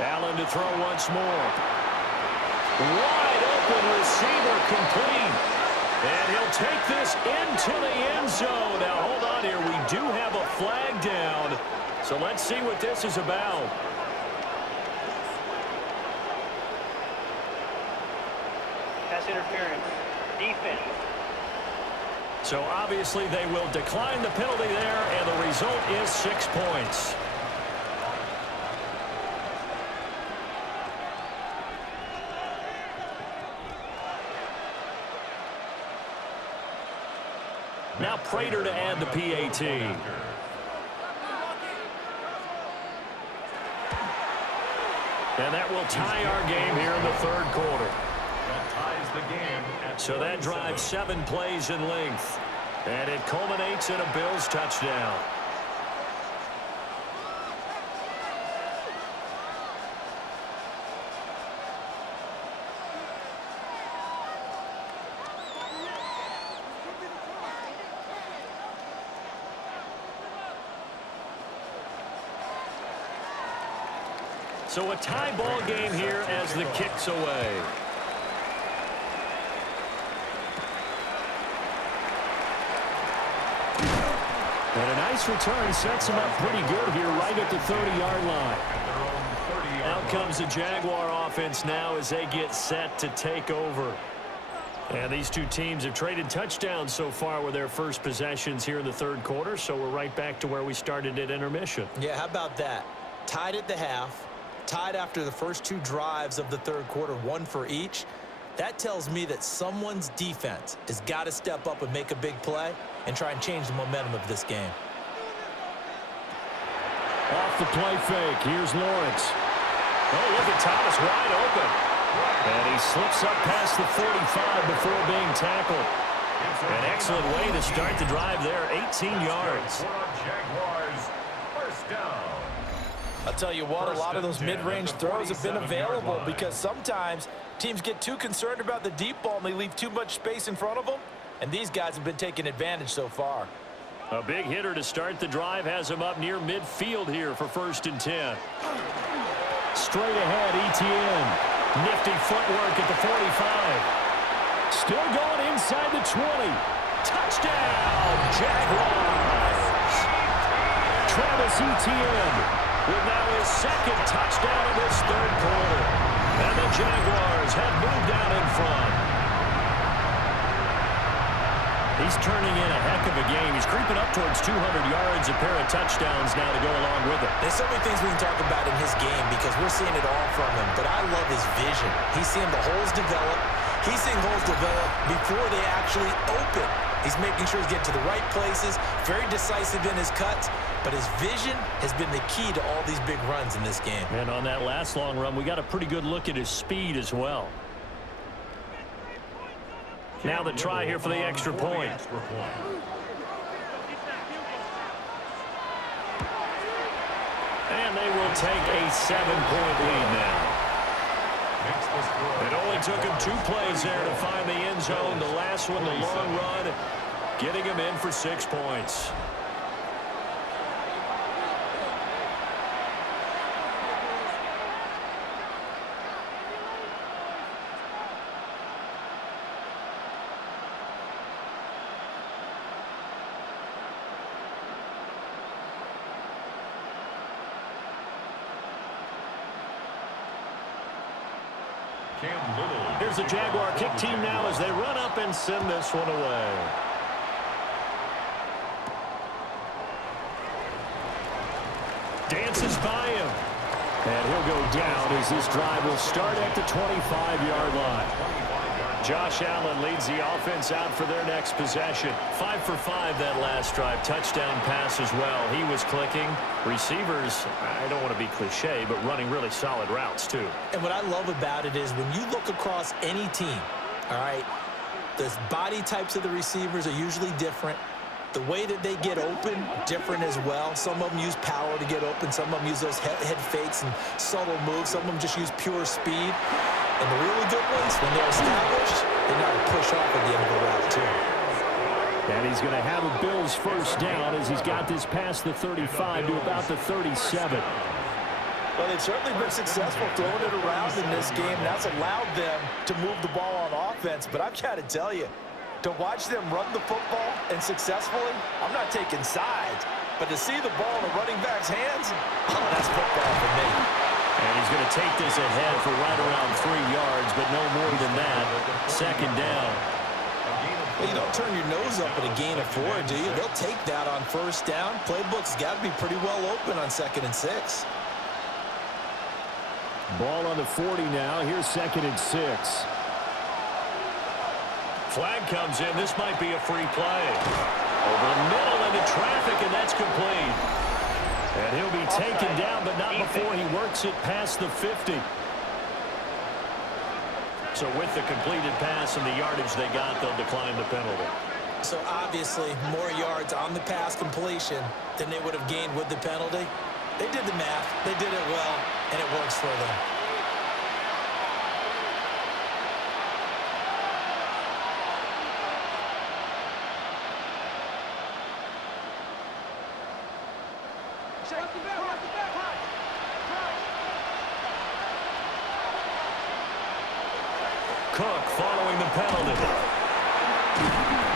Allen to throw once more. Wide open receiver complete. And he'll take this into the end zone. Now, hold on here. We do have a flag down. So let's see what this is about. Pass interference. Defense. So obviously they will decline the penalty there, and the result is 6 points. Now Prater to add the PAT. And that will tie our game here in the third quarter. That ties the game at So that drives 7 plays in length. And it culminates in a Bills touchdown. So a tie ball game here as the kick's away. And a nice return sets him up pretty good here right at the 30-yard line. Out comes the Jaguar offense now as they get set to take over. And these two teams have traded touchdowns so far with their first possessions here in the third quarter, so we're right back to where we started at intermission. Yeah, how about that? Tied at the half, tied after the first 2 drives of the third quarter, 1 for each. That tells me that someone's defense has got to step up and make a big play and try and change the momentum of this game. Off the play fake. Here's Lawrence. Oh, look at Thomas wide open. And he slips up past the 45 before being tackled. An excellent way to start the drive there, 18 yards. Jaguars, first down. I'll tell you what, a lot of those mid-range throws have been available because sometimes teams get too concerned about the deep ball and they leave too much space in front of them, and these guys have been taking advantage so far. A big hitter to start the drive has him up near midfield here for 1st and 10. Straight ahead, ETN. Nifty footwork at the 45. Still going inside the 20. Touchdown, Jaguars. Travis Etienne with now his 2nd touchdown of this 3rd quarter. And the Jaguars have moved out in front. He's turning in a heck of a game. He's creeping up towards 200 yards, a pair of touchdowns now to go along with it. There's so many things we can talk about in his game because we're seeing it all from him, but I love his vision. He's seeing the holes develop. He's seeing holes develop before they actually open. He's making sure he's getting to the right places, very decisive in his cuts, but his vision has been the key to all these big runs in this game. And on that last long run, we got a pretty good look at his speed as well. Now the try here for the extra point. And they will take a 7-point lead now. It only took him 2 plays there to find the end zone. The last one, the long run, getting him in for 6 points. Here's the Jaguar kick team now as they run up and send this one away. Dances by him. And he'll go down as this drive will start at the 25-yard line. Josh Allen leads the offense out for their next possession. 5 for 5 that last drive. Touchdown pass as well. He was clicking. Receivers, I don't want to be cliche, but running really solid routes too. And what I love about it is when you look across any team, all right, the body types of the receivers are usually different. The way that they get open, different as well. Some of them use power to get open. Some of them use those head fakes and subtle moves. Some of them just use pure speed. And the really good ones, when they're established, they know how to push off at the end of the route, too. And he's going to have a Bills first down as he's got this past the 35 to about the 37. Well, they've certainly been successful throwing it around in this game. That's allowed them to move the ball on offense. But I've got to tell you, to watch them run the football and successfully, I'm not taking sides. But to see the ball in a running back's hands, oh, that's football for me. And he's going to take this ahead for right around 3 yards, but no more than that. 2nd down. Well, you don't turn your nose up at a gain of 4, do you? They'll take that on 1st down. Playbook's got to be pretty well open on 2nd and 6. Ball on the 40 now. Here's 2nd and 6. Flag comes in. This might be a free play. Over the middle into traffic, and that's complete. And he'll be taken down, but not before he works it past the 50. So with the completed pass and the yardage they got, they'll decline the penalty. So obviously, more yards on the pass completion than they would have gained with the penalty. They did the math. They did it well, and it works for them. Cook following the penalty.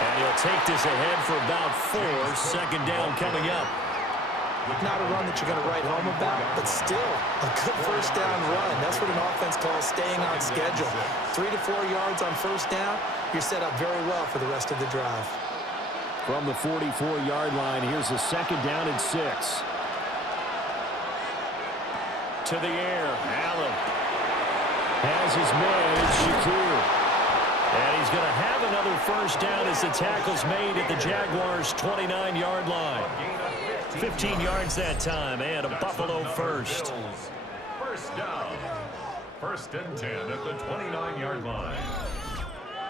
And he'll take this ahead for about 4. 2nd down coming up. Not a run that you're going to write home about, but still a good 1st down run. That's what an offense calls staying on schedule. 3 to 4 yards on 1st down, you're set up very well for the rest of the drive. From the 44-yard line, here's a 2nd down and 6. To the air, Allen has his man, it's Shakir. And he's going to have another 1st down as the tackle's made at the Jaguars' 29-yard line. 15 yards that time, and a Buffalo first. First down. First and 10 at the 29-yard line.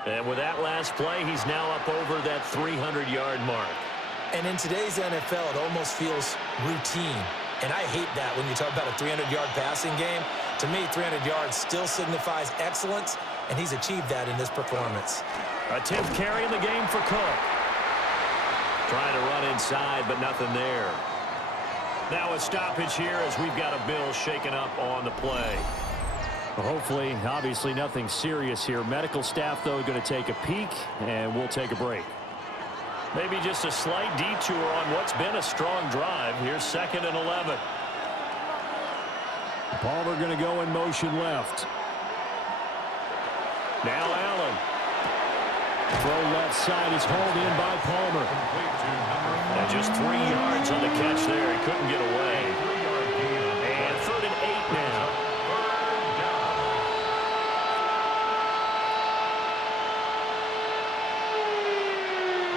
And with that last play, he's now up over that 300-yard mark. And in today's NFL, it almost feels routine. And I hate that when you talk about a 300-yard passing game. To me, 300 yards still signifies excellence, and he's achieved that in this performance. A 10th carry in the game for Cook. Trying to run inside, but nothing there. Now a stoppage here as we've got a Bill shaken up on the play. Well, hopefully, obviously nothing serious here. Medical staff, though, going to take a peek, and we'll take a break. Maybe just a slight detour on what's been a strong drive. Here's 2nd and 11. Palmer going to go in motion left. Now Allen. Throw left side is hauled in by Palmer. And just 3 yards on the catch there. He couldn't get away. And 3rd and 8 now.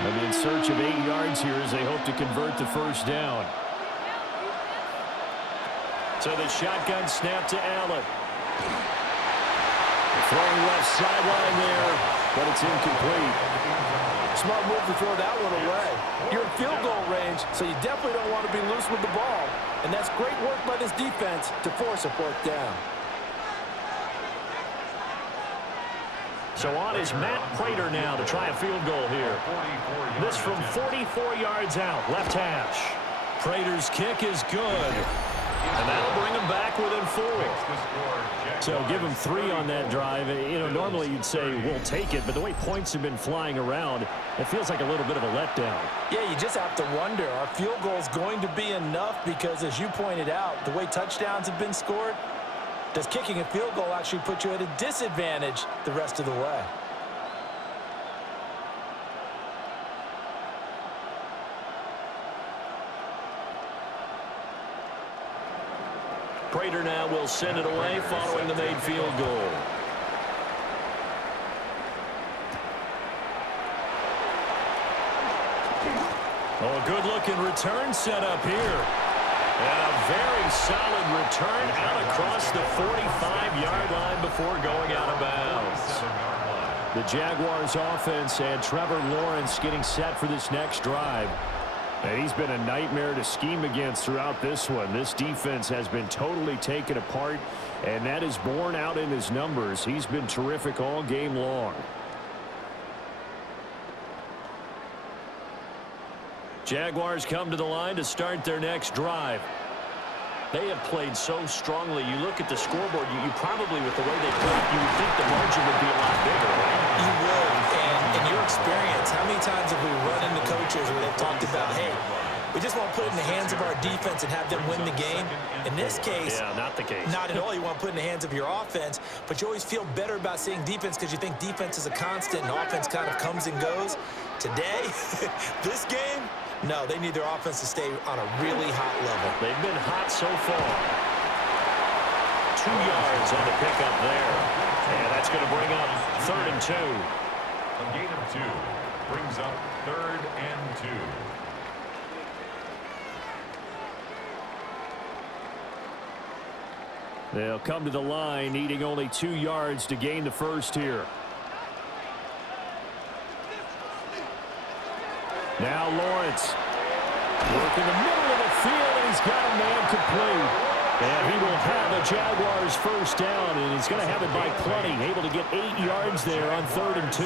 And in search of 8 yards here as they hope to convert the first down. So the shotgun snap to Allen. Throwing left sideline there, but it's incomplete. Smart move to throw that one away. You're in field goal range, so you definitely don't want to be loose with the ball. And that's great work by this defense to force a 4th down. So on is Matt Prater now to try a field goal here. This from 44 yards out, left hash. Prater's kick is good. And that'll bring him back within 4. So give him 3 on that drive. You know, normally you'd say we'll take it, but the way points have been flying around, it feels like a little bit of a letdown. Yeah, you just have to wonder, are field goals going to be enough? Because as you pointed out, the way touchdowns have been scored, does kicking a field goal actually put you at a disadvantage the rest of the way? Prater now will send it away following the made field goal. Oh, a good-looking return set up here. And a very solid return out across the 45-yard line before going out of bounds. The Jaguars offense and Trevor Lawrence getting set for this next drive. And he's been a nightmare to scheme against throughout this one. This defense has been totally taken apart, and that is borne out in his numbers. He's been terrific all game long. Jaguars come to the line to start their next drive. They have played so strongly. You look at the scoreboard, you probably, with the way they played, you would think the margin would be a lot bigger, right? You would, and in your experience, how many times have we run into coaches where they've talked about, hey, we just want to put it in the hands of our defense and have them win the game? In this case, yeah, not the case. Not at all. You want to put it in the hands of your offense, but you always feel better about seeing defense because you think defense is a constant and offense kind of comes and goes. Today, this game, no, they need their offense to stay on a really hot level. They've been hot so far. 2 yards on the pickup there. And that's going to bring up 3rd and 2. A gain of 2 brings up 3rd and 2. They'll come to the line needing only 2 yards to gain the first here. Now Lawrence working the middle of the field, and he's got a man complete. And he will have a Jaguars first down, and he's going to have it by plenty. Able to get 8 yards there on 3rd and 2.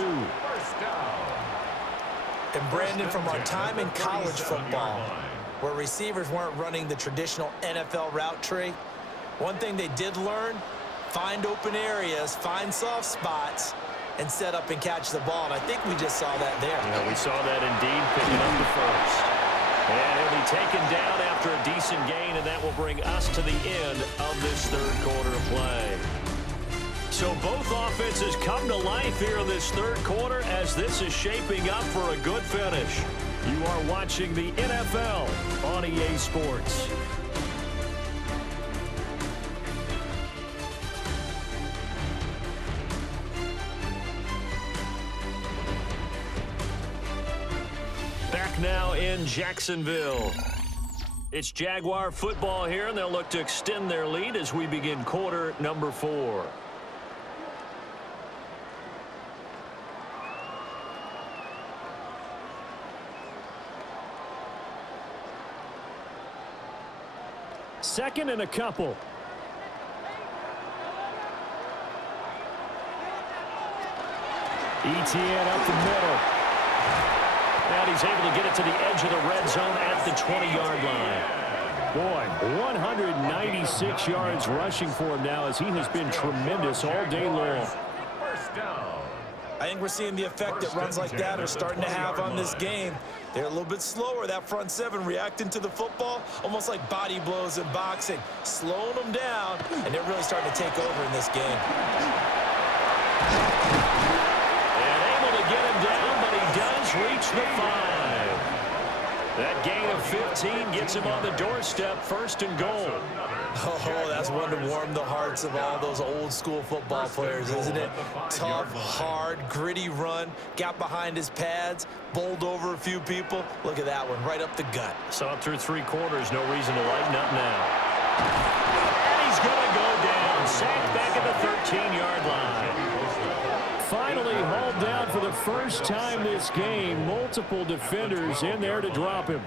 And Brandon, from our time in college football, where receivers weren't running the traditional NFL route tree, one thing they did learn, find open areas, find soft spots, and set up and catch the ball. And I think we just saw that there. Yeah, we saw that indeed, picking up the first. And he'll be taken down after a decent gain, and that will bring us to the end of this 3rd quarter of play. So both offenses come to life here in this 3rd quarter as this is shaping up for a good finish. You are watching the NFL on EA Sports. Back now in Jacksonville. It's Jaguar football here, and they'll look to extend their lead as we begin quarter number 4. Second and a couple. ETN up the middle. And he's able to get it to the edge of the red zone at the 20-yard line. Boy, 196 yards rushing for him now as he has been tremendous all day long. First down. I think we're seeing the effect that runs like that are starting to have on this game. They're a little bit slower, that front seven, reacting to the football, almost like body blows in boxing, slowing them down, and they're really starting to take over in this game. And able to get him down, but he does reach the 5. That gain of 15 gets him on the doorstep, first and goal. Oh, that's one to warm the hearts of all those old school football players, isn't it? Tough, hard, gritty run, got behind his pads, bowled over a few people. Look at that one, right up the gut. Saw it through 3 quarters, no reason to lighten up now. And he's going to go down, sacked back at the 13-yard line. Finally hauled down for the first time this game. Multiple defenders in there to drop him.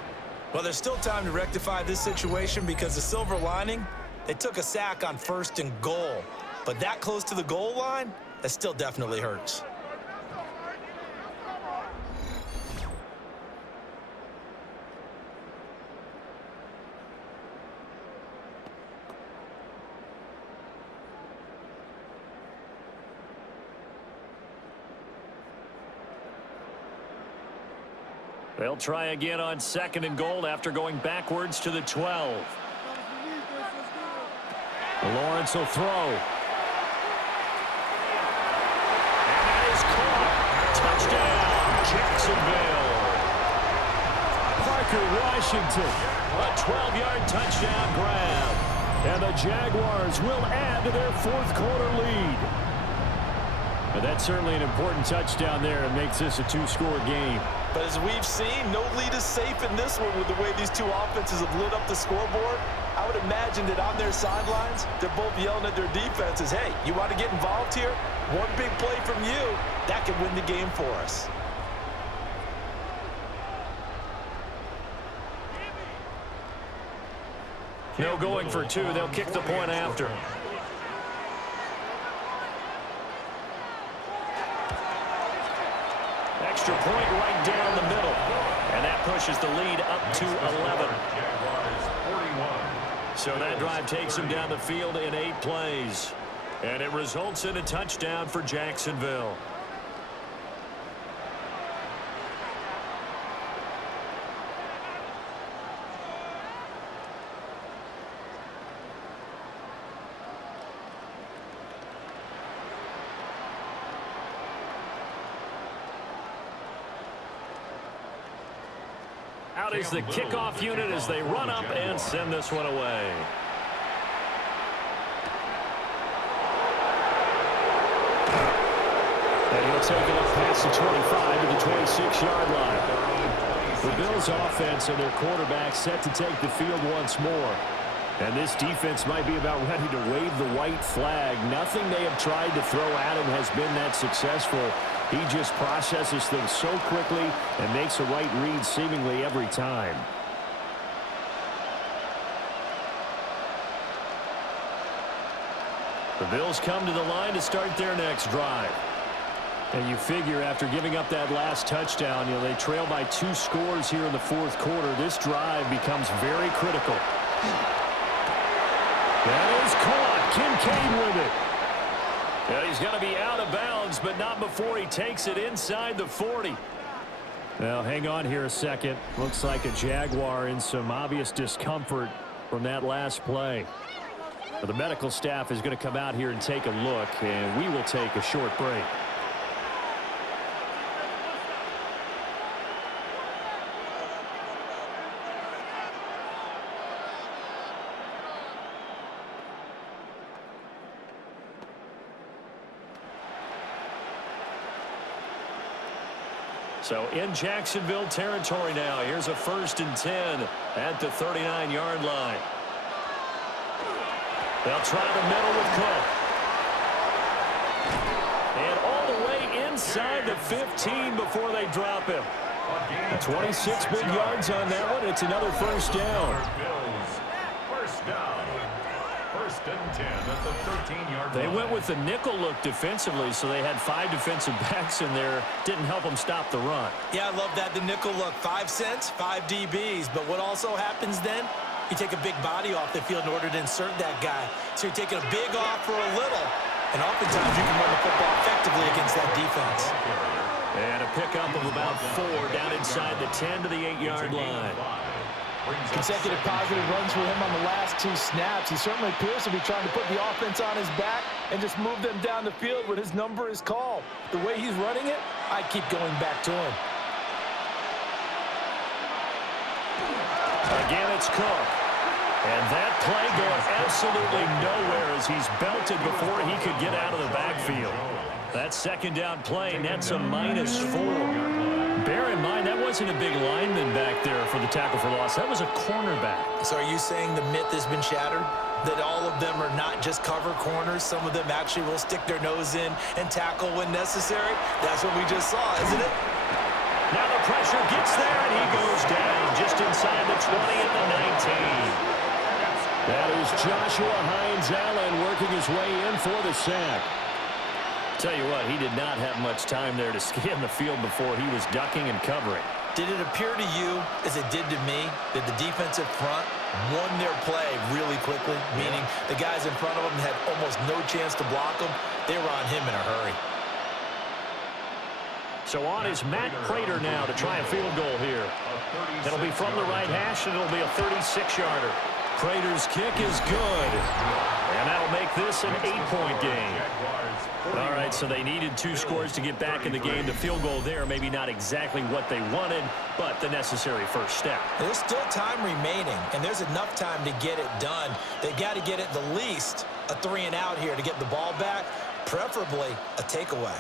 Well, there's still time to rectify this situation because the silver lining, they took a sack on first and goal. But that close to the goal line, that still definitely hurts. They'll try again on second and goal after going backwards to the 12. Lawrence will throw. And that is caught. Touchdown, Jacksonville. Parker Washington. A 12-yard touchdown grab. And the Jaguars will add to their 4th quarter lead. But that's certainly an important touchdown there. It makes this a 2-score game. But as we've seen, no lead is safe in this one with the way these two offenses have lit up the scoreboard. I would imagine that on their sidelines, they're both yelling at their defenses, hey, you want to get involved here? One big play from you, that could win the game for us. No going for 2. They'll kick the point after. Extra point right down the middle. And that pushes the lead up to 11. So that drive takes them down the field in 8 plays. And it results in a touchdown for Jacksonville. Out is the kickoff unit as they run up and send this one away. And he'll take it up past the 25 to the 26-yard line. The Bills' offense and their quarterback set to take the field once more. And this defense might be about ready to wave the white flag. Nothing they have tried to throw at him has been that successful. He just processes things so quickly and makes a right read seemingly every time. The Bills come to the line to start their next drive. And you figure after giving up that last touchdown, they trail by 2 scores here in the 4th quarter. This drive becomes very critical. That is caught. Kincaid with it. Yeah, he's going to be out of bounds, but not before he takes it inside the 40. Now, hang on here a second. Looks like a Jaguar in some obvious discomfort from that last play. But the medical staff is going to come out here and take a look, and we will take a short break. So in Jacksonville territory now. Here's a 1st and 10 at the 39-yard line. They'll try the middle with Cook. And all the way inside the 15 before they drop him. 26 big yards on that one. It's another 1st down. First down. 1st and 10 at the 13-yard line. They went with the nickel look defensively, so they had 5 defensive backs in there. Didn't help them stop the run. Yeah, I love that, the nickel look. 5 cents, 5 DBs. But what also happens then? You take a big body off the field in order to insert that guy. So you're taking a big off for a little. And oftentimes you can run the football effectively against that defense. And a pickup of about 4 down inside the 10 to the 8-yard line. Consecutive positive runs for him on the last 2 snaps. He certainly appears to be trying to put the offense on his back and just move them down the field when his number is called. The way he's running it, I keep going back to him. Again, it's Cook. And that play going absolutely nowhere as he's belted before he could get out of the backfield. That 2nd down play nets a -4. Bear in mind, that wasn't a big lineman back there for the tackle for loss. That was a cornerback. So are you saying the myth has been shattered? That all of them are not just cover corners? Some of them actually will stick their nose in and tackle when necessary? That's what we just saw, isn't it? Now the pressure gets there, and he goes down just inside the 20 at the 19. That is Joshua Hines-Allen working his way in for the sack. Tell you what, he did not have much time there to scan the field before he was ducking and covering. Did it appear to you, as it did to me, that the defensive front won their play really quickly? Meaning the guys in front of them had almost no chance to block him. They were on him in a hurry. So on is Matt Prater now to try a field goal here. It'll be from the right hash, and it'll be a 36-yarder. Prater's kick is good. And that'll make this an 8-point game. All right, so they needed 2 scores to get back in the game. The field goal there, maybe not exactly what they wanted, but the necessary first step. There's still time remaining, and there's enough time to get it done. They've got to get at the least a 3-and-out here to get the ball back, preferably a takeaway.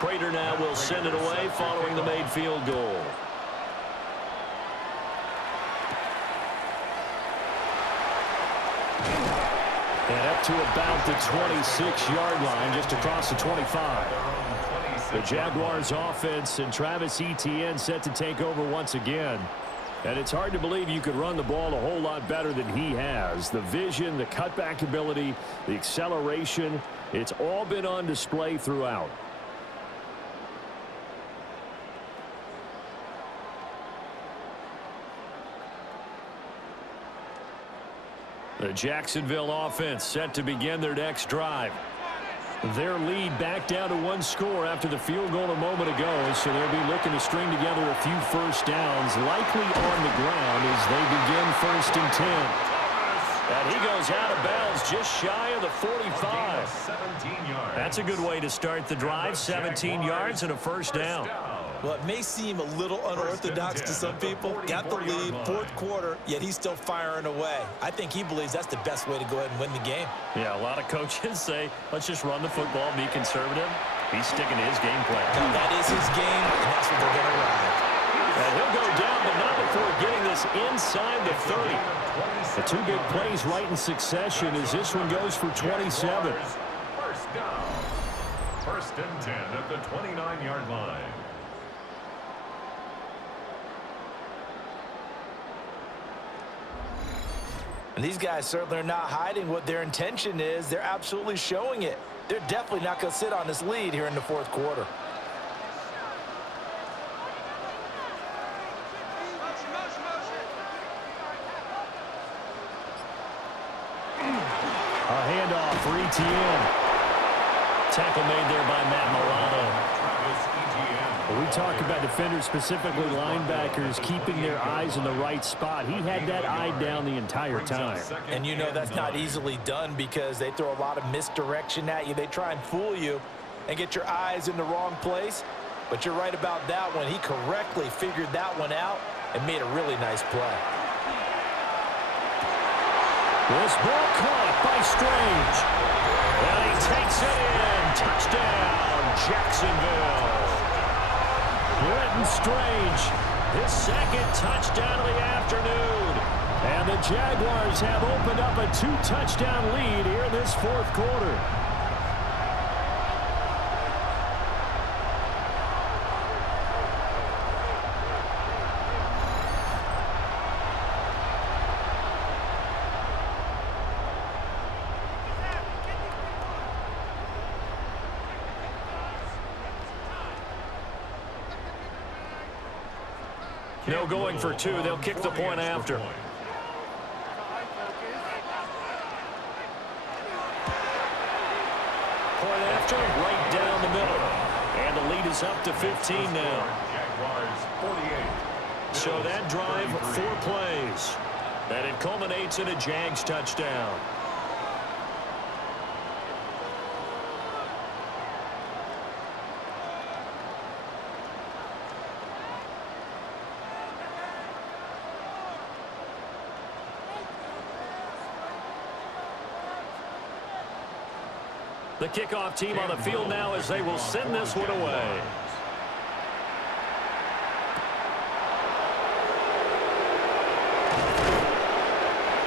Prater now will send it away following the made field goal. And up to about the 26-yard line, just across the 25. The Jaguars offense and Travis Etienne set to take over once again. And it's hard to believe you could run the ball a whole lot better than he has. The vision, the cutback ability, the acceleration, it's all been on display throughout. The Jacksonville offense set to begin their next drive. Their lead back down to 1 score after the field goal a moment ago, so they'll be looking to string together a few first downs, likely on the ground as they begin 1st and 10. And he goes out of bounds just shy of the 45. That's a good way to start the drive, 17 yards and a first down. Well, it may seem a little unorthodox to some people. Got the lead, 4th quarter, yet he's still firing away. I think he believes that's the best way to go ahead and win the game. Yeah, a lot of coaches say, let's just run the football, be conservative. He's sticking to his game plan. Now, that is his game, and that's what they're going to ride. And he'll go down, but not before getting this inside the 30. The 2 big plays right in succession as this one goes for 27. First down. 1st and 10 at the 29-yard line. And these guys certainly are not hiding what their intention is. They're absolutely showing it. They're definitely not going to sit on this lead here in the 4th quarter. A handoff for Etienne. Tackle made there by Matt Milano. We talk about defenders, specifically linebackers, keeping their eyes in the right spot. He had that eye down the entire time. And you know that's not easily done because they throw a lot of misdirection at you. They try and fool you and get your eyes in the wrong place. But you're right about that one. He correctly figured that one out and made a really nice play. This ball caught by Strange. And he takes it in. Touchdown, Jacksonville. Britton Strange, his second touchdown of the afternoon. And the Jaguars have opened up a 2-touchdown lead here in this fourth quarter. No going for two. They'll kick the point after. Point after, right down the middle. And the lead is up to 15 now. So that drive, 4 plays. And it culminates in a Jags touchdown. The kickoff team on the field now as they will send this one away.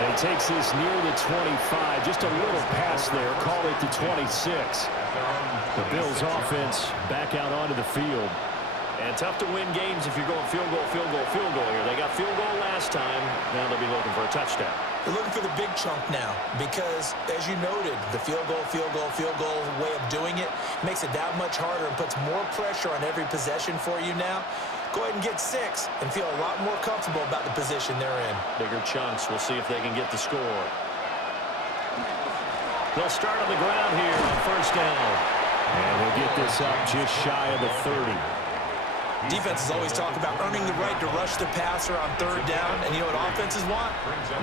And he takes this near the 25. Just a little pass there. Call it the 26. The Bills offense back out onto the field. And tough to win games if you're going field goal, field goal, field goal here. They got field goal last time. Now they'll be looking for a touchdown. They're looking for the big chunk now because, as you noted, the field goal way of doing it makes it that much harder and puts more pressure on every possession for you now. Go ahead and get 6 and feel a lot more comfortable about the position they're in. Bigger chunks. We'll see if they can get the score. They'll start on the ground here on first down. And we'll get this up just shy of the 30. Defenses always talk about earning the right to rush the passer on third down. And you know what offenses want?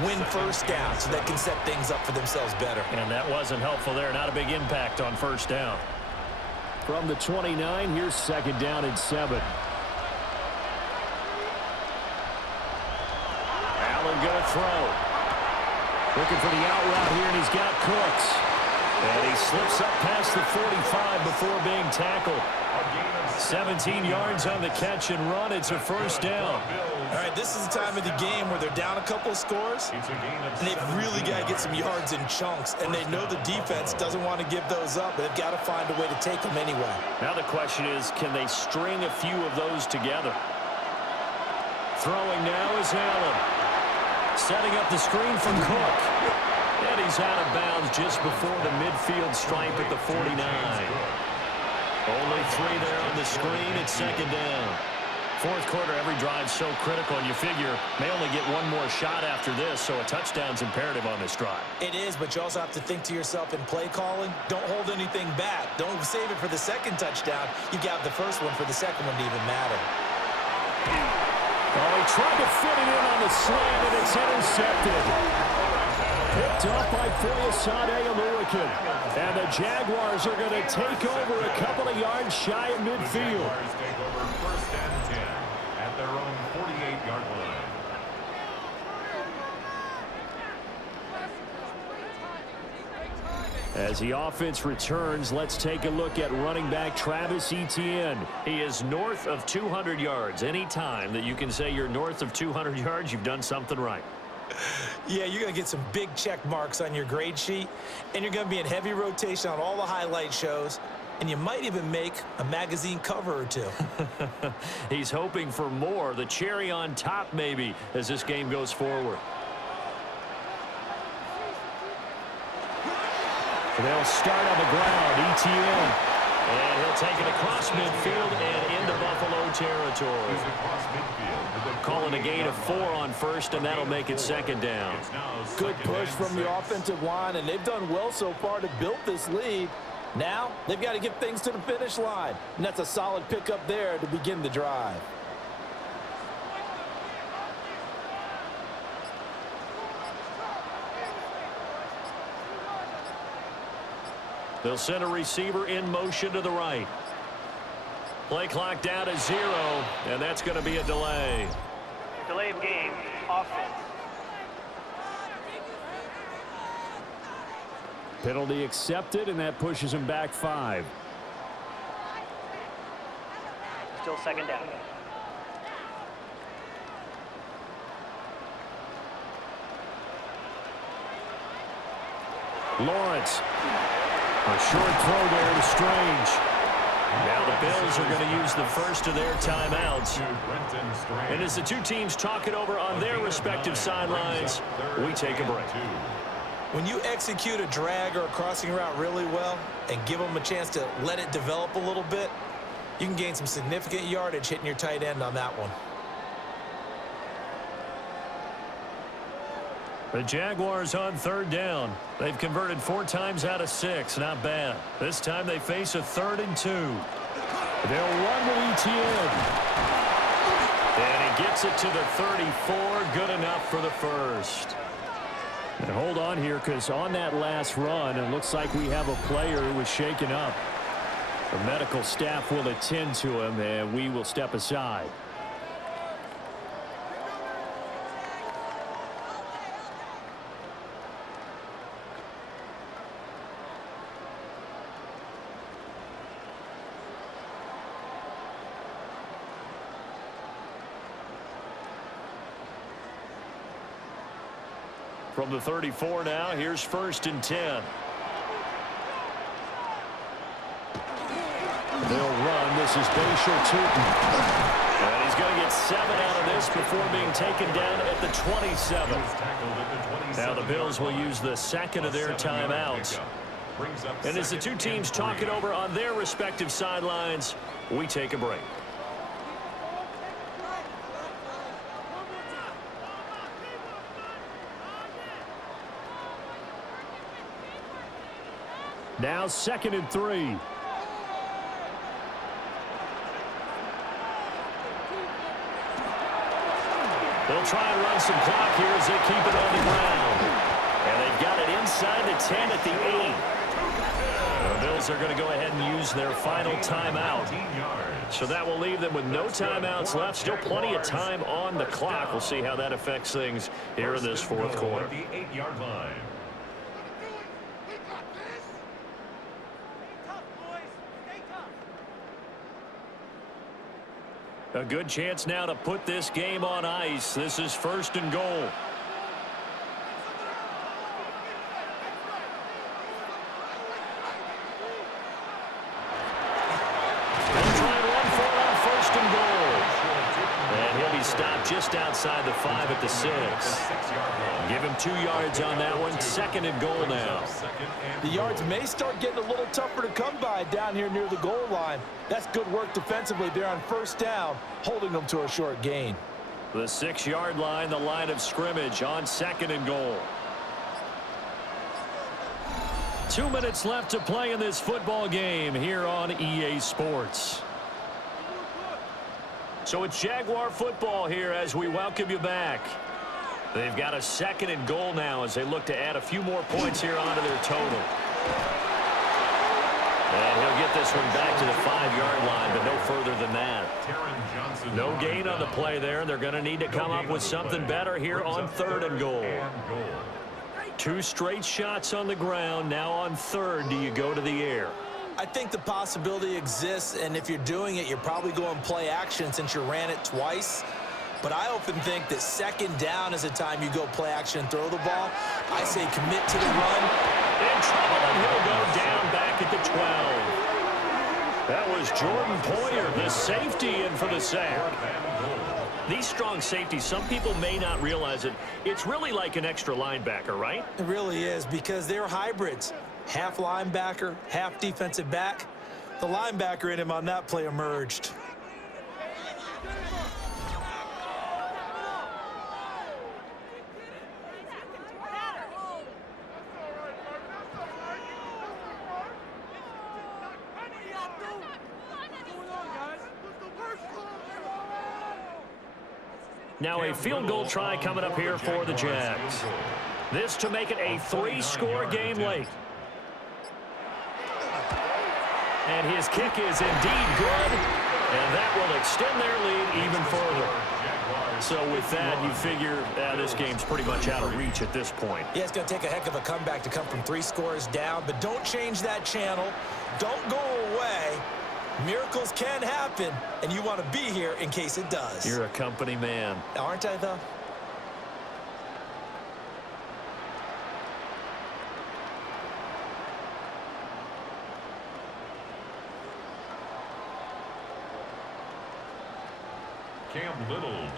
Win first down so they can set things up for themselves better. And that wasn't helpful there. Not a big impact on first down. From the 29, here's second down and 7. Allen going to throw. Looking for the out route here, and he's got Cooks. And he slips up past the 45 before being tackled. 17 yards on the catch and run. It's a first down. All right, this is the time of the game where they're down a couple of scores, and they've really got to get some yards in chunks, and they know the defense doesn't want to give those up, but they've got to find a way to take them anyway. Now the question is, can they string a few of those together? Throwing now is Allen. Setting up the screen from Cook. And he's out of bounds just before the midfield stripe at the 49. Only 3 there on the screen. It's second down. Fourth quarter, every drive so critical, and you figure may only get one more shot after this, so a touchdown's imperative on this drive. It is, but you also have to think to yourself in play calling, don't hold anything back. Don't save it for the second touchdown. You got the first one for the second one to even matter. Oh, he tried to fit it in on the slant, and it's intercepted. Picked up by Foyesade Aluakin. And the Jaguars are going to take over a couple of yards shy of midfield. Jaguars take over first and 10 at their own 48-yard line. As the offense returns, let's take a look at running back Travis Etienne. He is north of 200 yards. Any time that you can say you're north of 200 yards, you've done something right. Yeah, you're going to get some big check marks on your grade sheet, and you're going to be in heavy rotation on all the highlight shows, and you might even make a magazine cover or two. He's hoping for more, the cherry on top maybe, as this game goes forward. They'll start on the ground, Etienne. And he'll take it across midfield and into Buffalo territory. Calling a gain of 4 on first, and that'll make it second down. Good push from the offensive line, and they've done well so far to build this lead. Now, they've got to get things to the finish line, and that's a solid pickup there to begin the drive. They'll send a receiver in motion to the right. Play clock down to 0, and that's going to be a delay. Delay of game, offense. Penalty accepted, and that pushes him back 5. Still second down. Lawrence. A short throw there to Strange. Now the Bills are going to use the first of their timeouts. And as the two teams talk it over on their respective sidelines, we take a break. When you execute a drag or a crossing route really well and give them a chance to let it develop a little bit, you can gain some significant yardage hitting your tight end on that one. The Jaguars on third down. They've converted 4 times out of 6. Not bad. This time they face a 3rd and 2. They'll run with ETN. And he gets it to the 34. Good enough for the first. And hold on here, because on that last run, it looks like we have a player who was shaken up. The medical staff will attend to him, and we will step aside. From the 34 now, here's 1st and 10. They'll run. This is Bashir Tootin. And he's going to get 7 out of this before being taken down at the 27. Now the Bills will use the second of their timeouts. And as the two teams talk it over on their respective sidelines, we take a break. Now 2nd and 3. They'll try and run some clock here as they keep it on the ground. And they've got it inside the 10 at the 8. The Bills are going to go ahead and use their final timeout. So that will leave them with no timeouts left. Still plenty of time on the clock. We'll see how that affects things here in this 4th quarter. The 8-yard line. A good chance now to put this game on ice. This is 1st and goal. They'll try and run for it on 1st and goal. And he'll be stopped just outside the 5 at the 6. Give him 2 yards on that one. 2nd and goal now. The yards may start getting a little tougher to come by down here near the goal line. That's good work defensively there on 1st down, holding them to a short gain. The 6-yard line, the line of scrimmage on 2nd and goal. 2 minutes left to play in this football game here on EA Sports. So it's Jaguar football here as we welcome you back. They've got a 2nd and goal now as they look to add a few more points here onto their total. And he'll get this one back to the 5-yard line, but no further than that. No gain on the play there, and they're going to need to come up with something better here on 3rd and goal. 2 straight shots on the ground. Now on 3rd, do you go to the air? I think the possibility exists, and if you're doing it, you're probably going play action since you ran it twice. But I often think that 2nd down is the time you go play action and throw the ball. I say commit to the run. In trouble, and he'll go down back at the 12. That was Jordan Poyer, the safety, in for the sack. These strong safeties, some people may not realize it. It's really like an extra linebacker, right? It really is, because they're hybrids. Half linebacker, half defensive back. The linebacker in him on that play emerged. Now a field goal try coming up here for the Jags. This to make it a 3-score game late. And his kick is indeed good, and that will extend their lead even further. So with that, you figure this game's pretty much out of reach at this point. Yeah, it's going to take a heck of a comeback to come from 3 scores down, but don't change that channel. Don't go away. Miracles can happen, and you want to be here in case it does. You're a company man. Aren't I, though?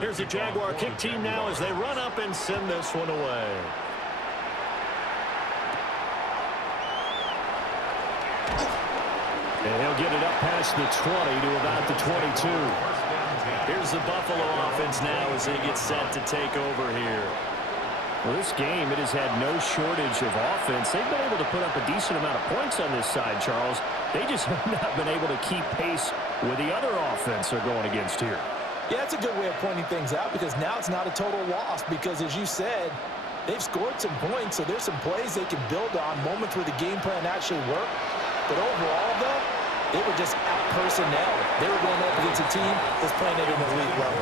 Here's the Jaguar kick team now as they run up and send this one away. And he'll get it up past the 20 to about the 22. Here's the Buffalo offense now as they get set to take over here. Well, this game, it has had no shortage of offense. They've been able to put up a decent amount of points on this side, Charles. They just have not been able to keep pace with the other offense they're going against here. Yeah, that's a good way of pointing things out because now it's not a total loss because, as you said, they've scored some points, so there's some plays they can build on, moments where the game plan actually worked. But overall, though, they were just out-personnel. They were going up against a team that's playing at an elite level.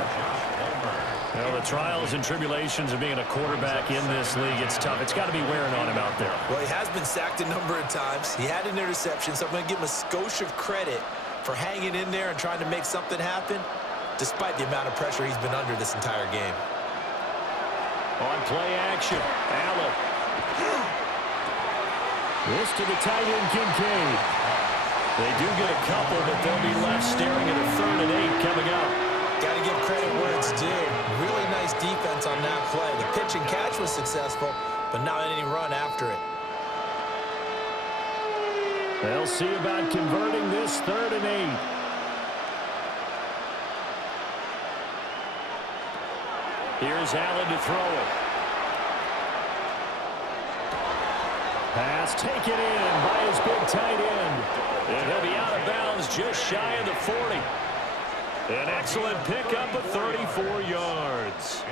Well, the trials and tribulations of being a quarterback in this league, it's tough. It's got to be wearing on him out there. Well, he has been sacked a number of times. He had an interception, so I'm going to give him a skosh of credit for hanging in there and trying to make something happen, despite the amount of pressure he's been under this entire game. On play action, Allen. This to the tight end, Kincaid. They do get a couple, but they'll be left staring at a 3rd and 8 coming up. Got to give credit where it's due. Really nice defense on that play. The pitch and catch was successful, but not any run after it. They'll see about converting this 3rd and 8. Here's Allen to throw it. Pass taken in by his big tight end. And he'll be out of bounds just shy of the 40. An excellent pickup of 34 yards.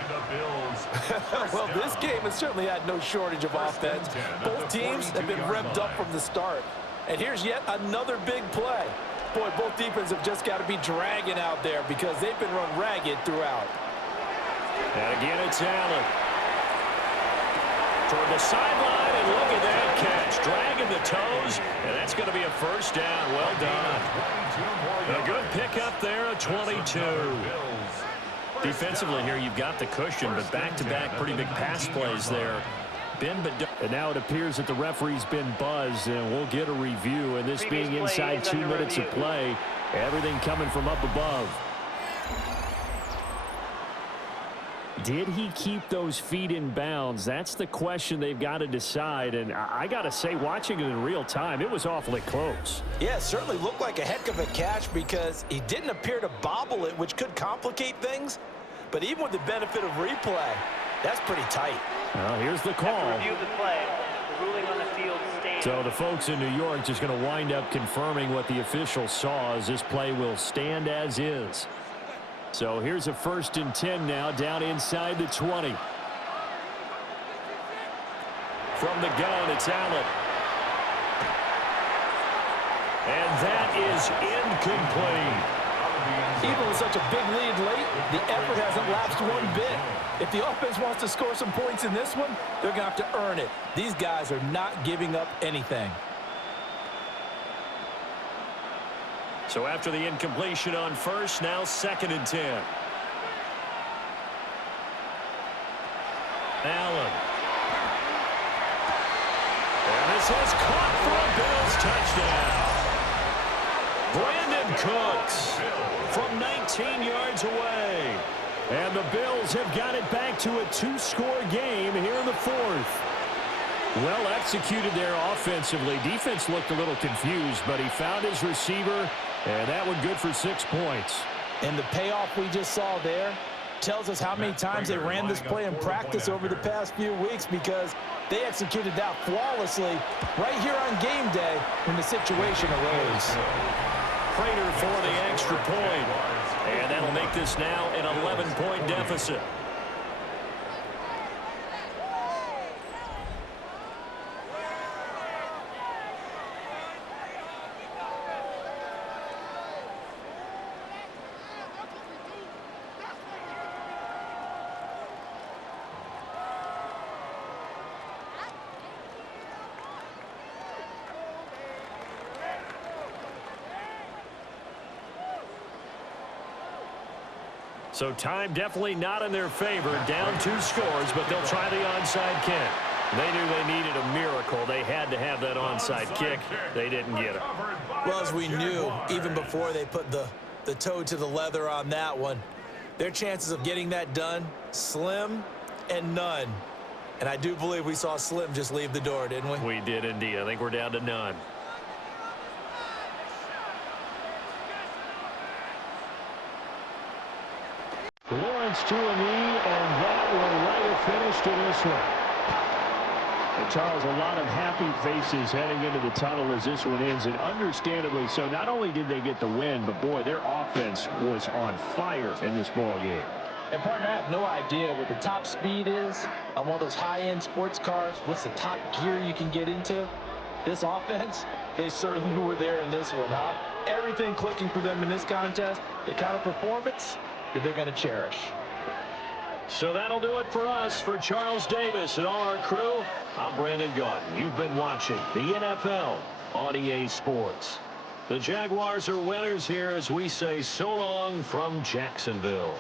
Well, this game has certainly had no shortage of offense. Both teams have been revved up from the start. And here's yet another big play. Boy, both defenses have just got to be dragging out there because they've been run ragged throughout. And again, it's Allen. Toward the sideline, and look at that catch. Dragging the toes, and that's going to be a 1st down. Well done. A good pickup there, a 22. Defensively here, you've got the cushion, but back-to-back pretty big pass plays there. And now it appears that the referee's been buzzed, and we'll get a review. And this being inside 2 minutes of play, everything coming from up above. Did he keep those feet in bounds? That's the question they've got to decide. And I got to say, watching it in real time, it was awfully close. Yeah, it certainly looked like a heck of a catch because he didn't appear to bobble it, which could complicate things. But even with the benefit of replay, that's pretty tight. Well, here's the call. Review the play. The ruling on the field stands. So the folks in New York just going to wind up confirming what the official saw as this play will stand as is. So here's a 1st and 10 now down inside the 20. From the gun, it's Allen. And that is incomplete. Even with such a big lead late, the effort hasn't lapsed one bit. If the offense wants to score some points in this one, they're going to have to earn it. These guys are not giving up anything. So after the incompletion on 1st, now 2nd and 10. Allen. And this is caught for a Bills touchdown. Brandon Cooks from 19 yards away. And the Bills have got it back to a 2-score game here in the 4th. Well executed there offensively. Defense looked a little confused, but he found his receiver, and that one good for 6 points. And the payoff we just saw there tells us how many times they ran this play in practice over the past few weeks because they executed that flawlessly right here on game day when the situation arose. Prater for the extra point. And that'll make this now an 11-point deficit. So time definitely not in their favor. Down 2 scores, but they'll try the onside kick. They knew they needed a miracle. They had to have that onside kick. They didn't get it. Well, as we knew, even before they put the toe to the leather on that one, their chances of getting that done, slim and none. And I do believe we saw Slim just leave the door, didn't we? We did indeed. I think we're down to none. Lawrence to a knee, and that will write a finish to this one. And Charles, a lot of happy faces heading into the tunnel as this one ends, and understandably so. Not only did they get the win, but boy, their offense was on fire in this ball game. And partner, I have no idea what the top speed is on one of those high-end sports cars. What's the top gear you can get into? This offense, they certainly were there in this one, huh? Everything clicking for them in this contest, the kind of performance that they're going to cherish. So that'll do it for us. For Charles Davis and all our crew, I'm Brandon Gaudin. You've been watching the NFL on EA Sports. The Jaguars are winners here as we say so long from Jacksonville.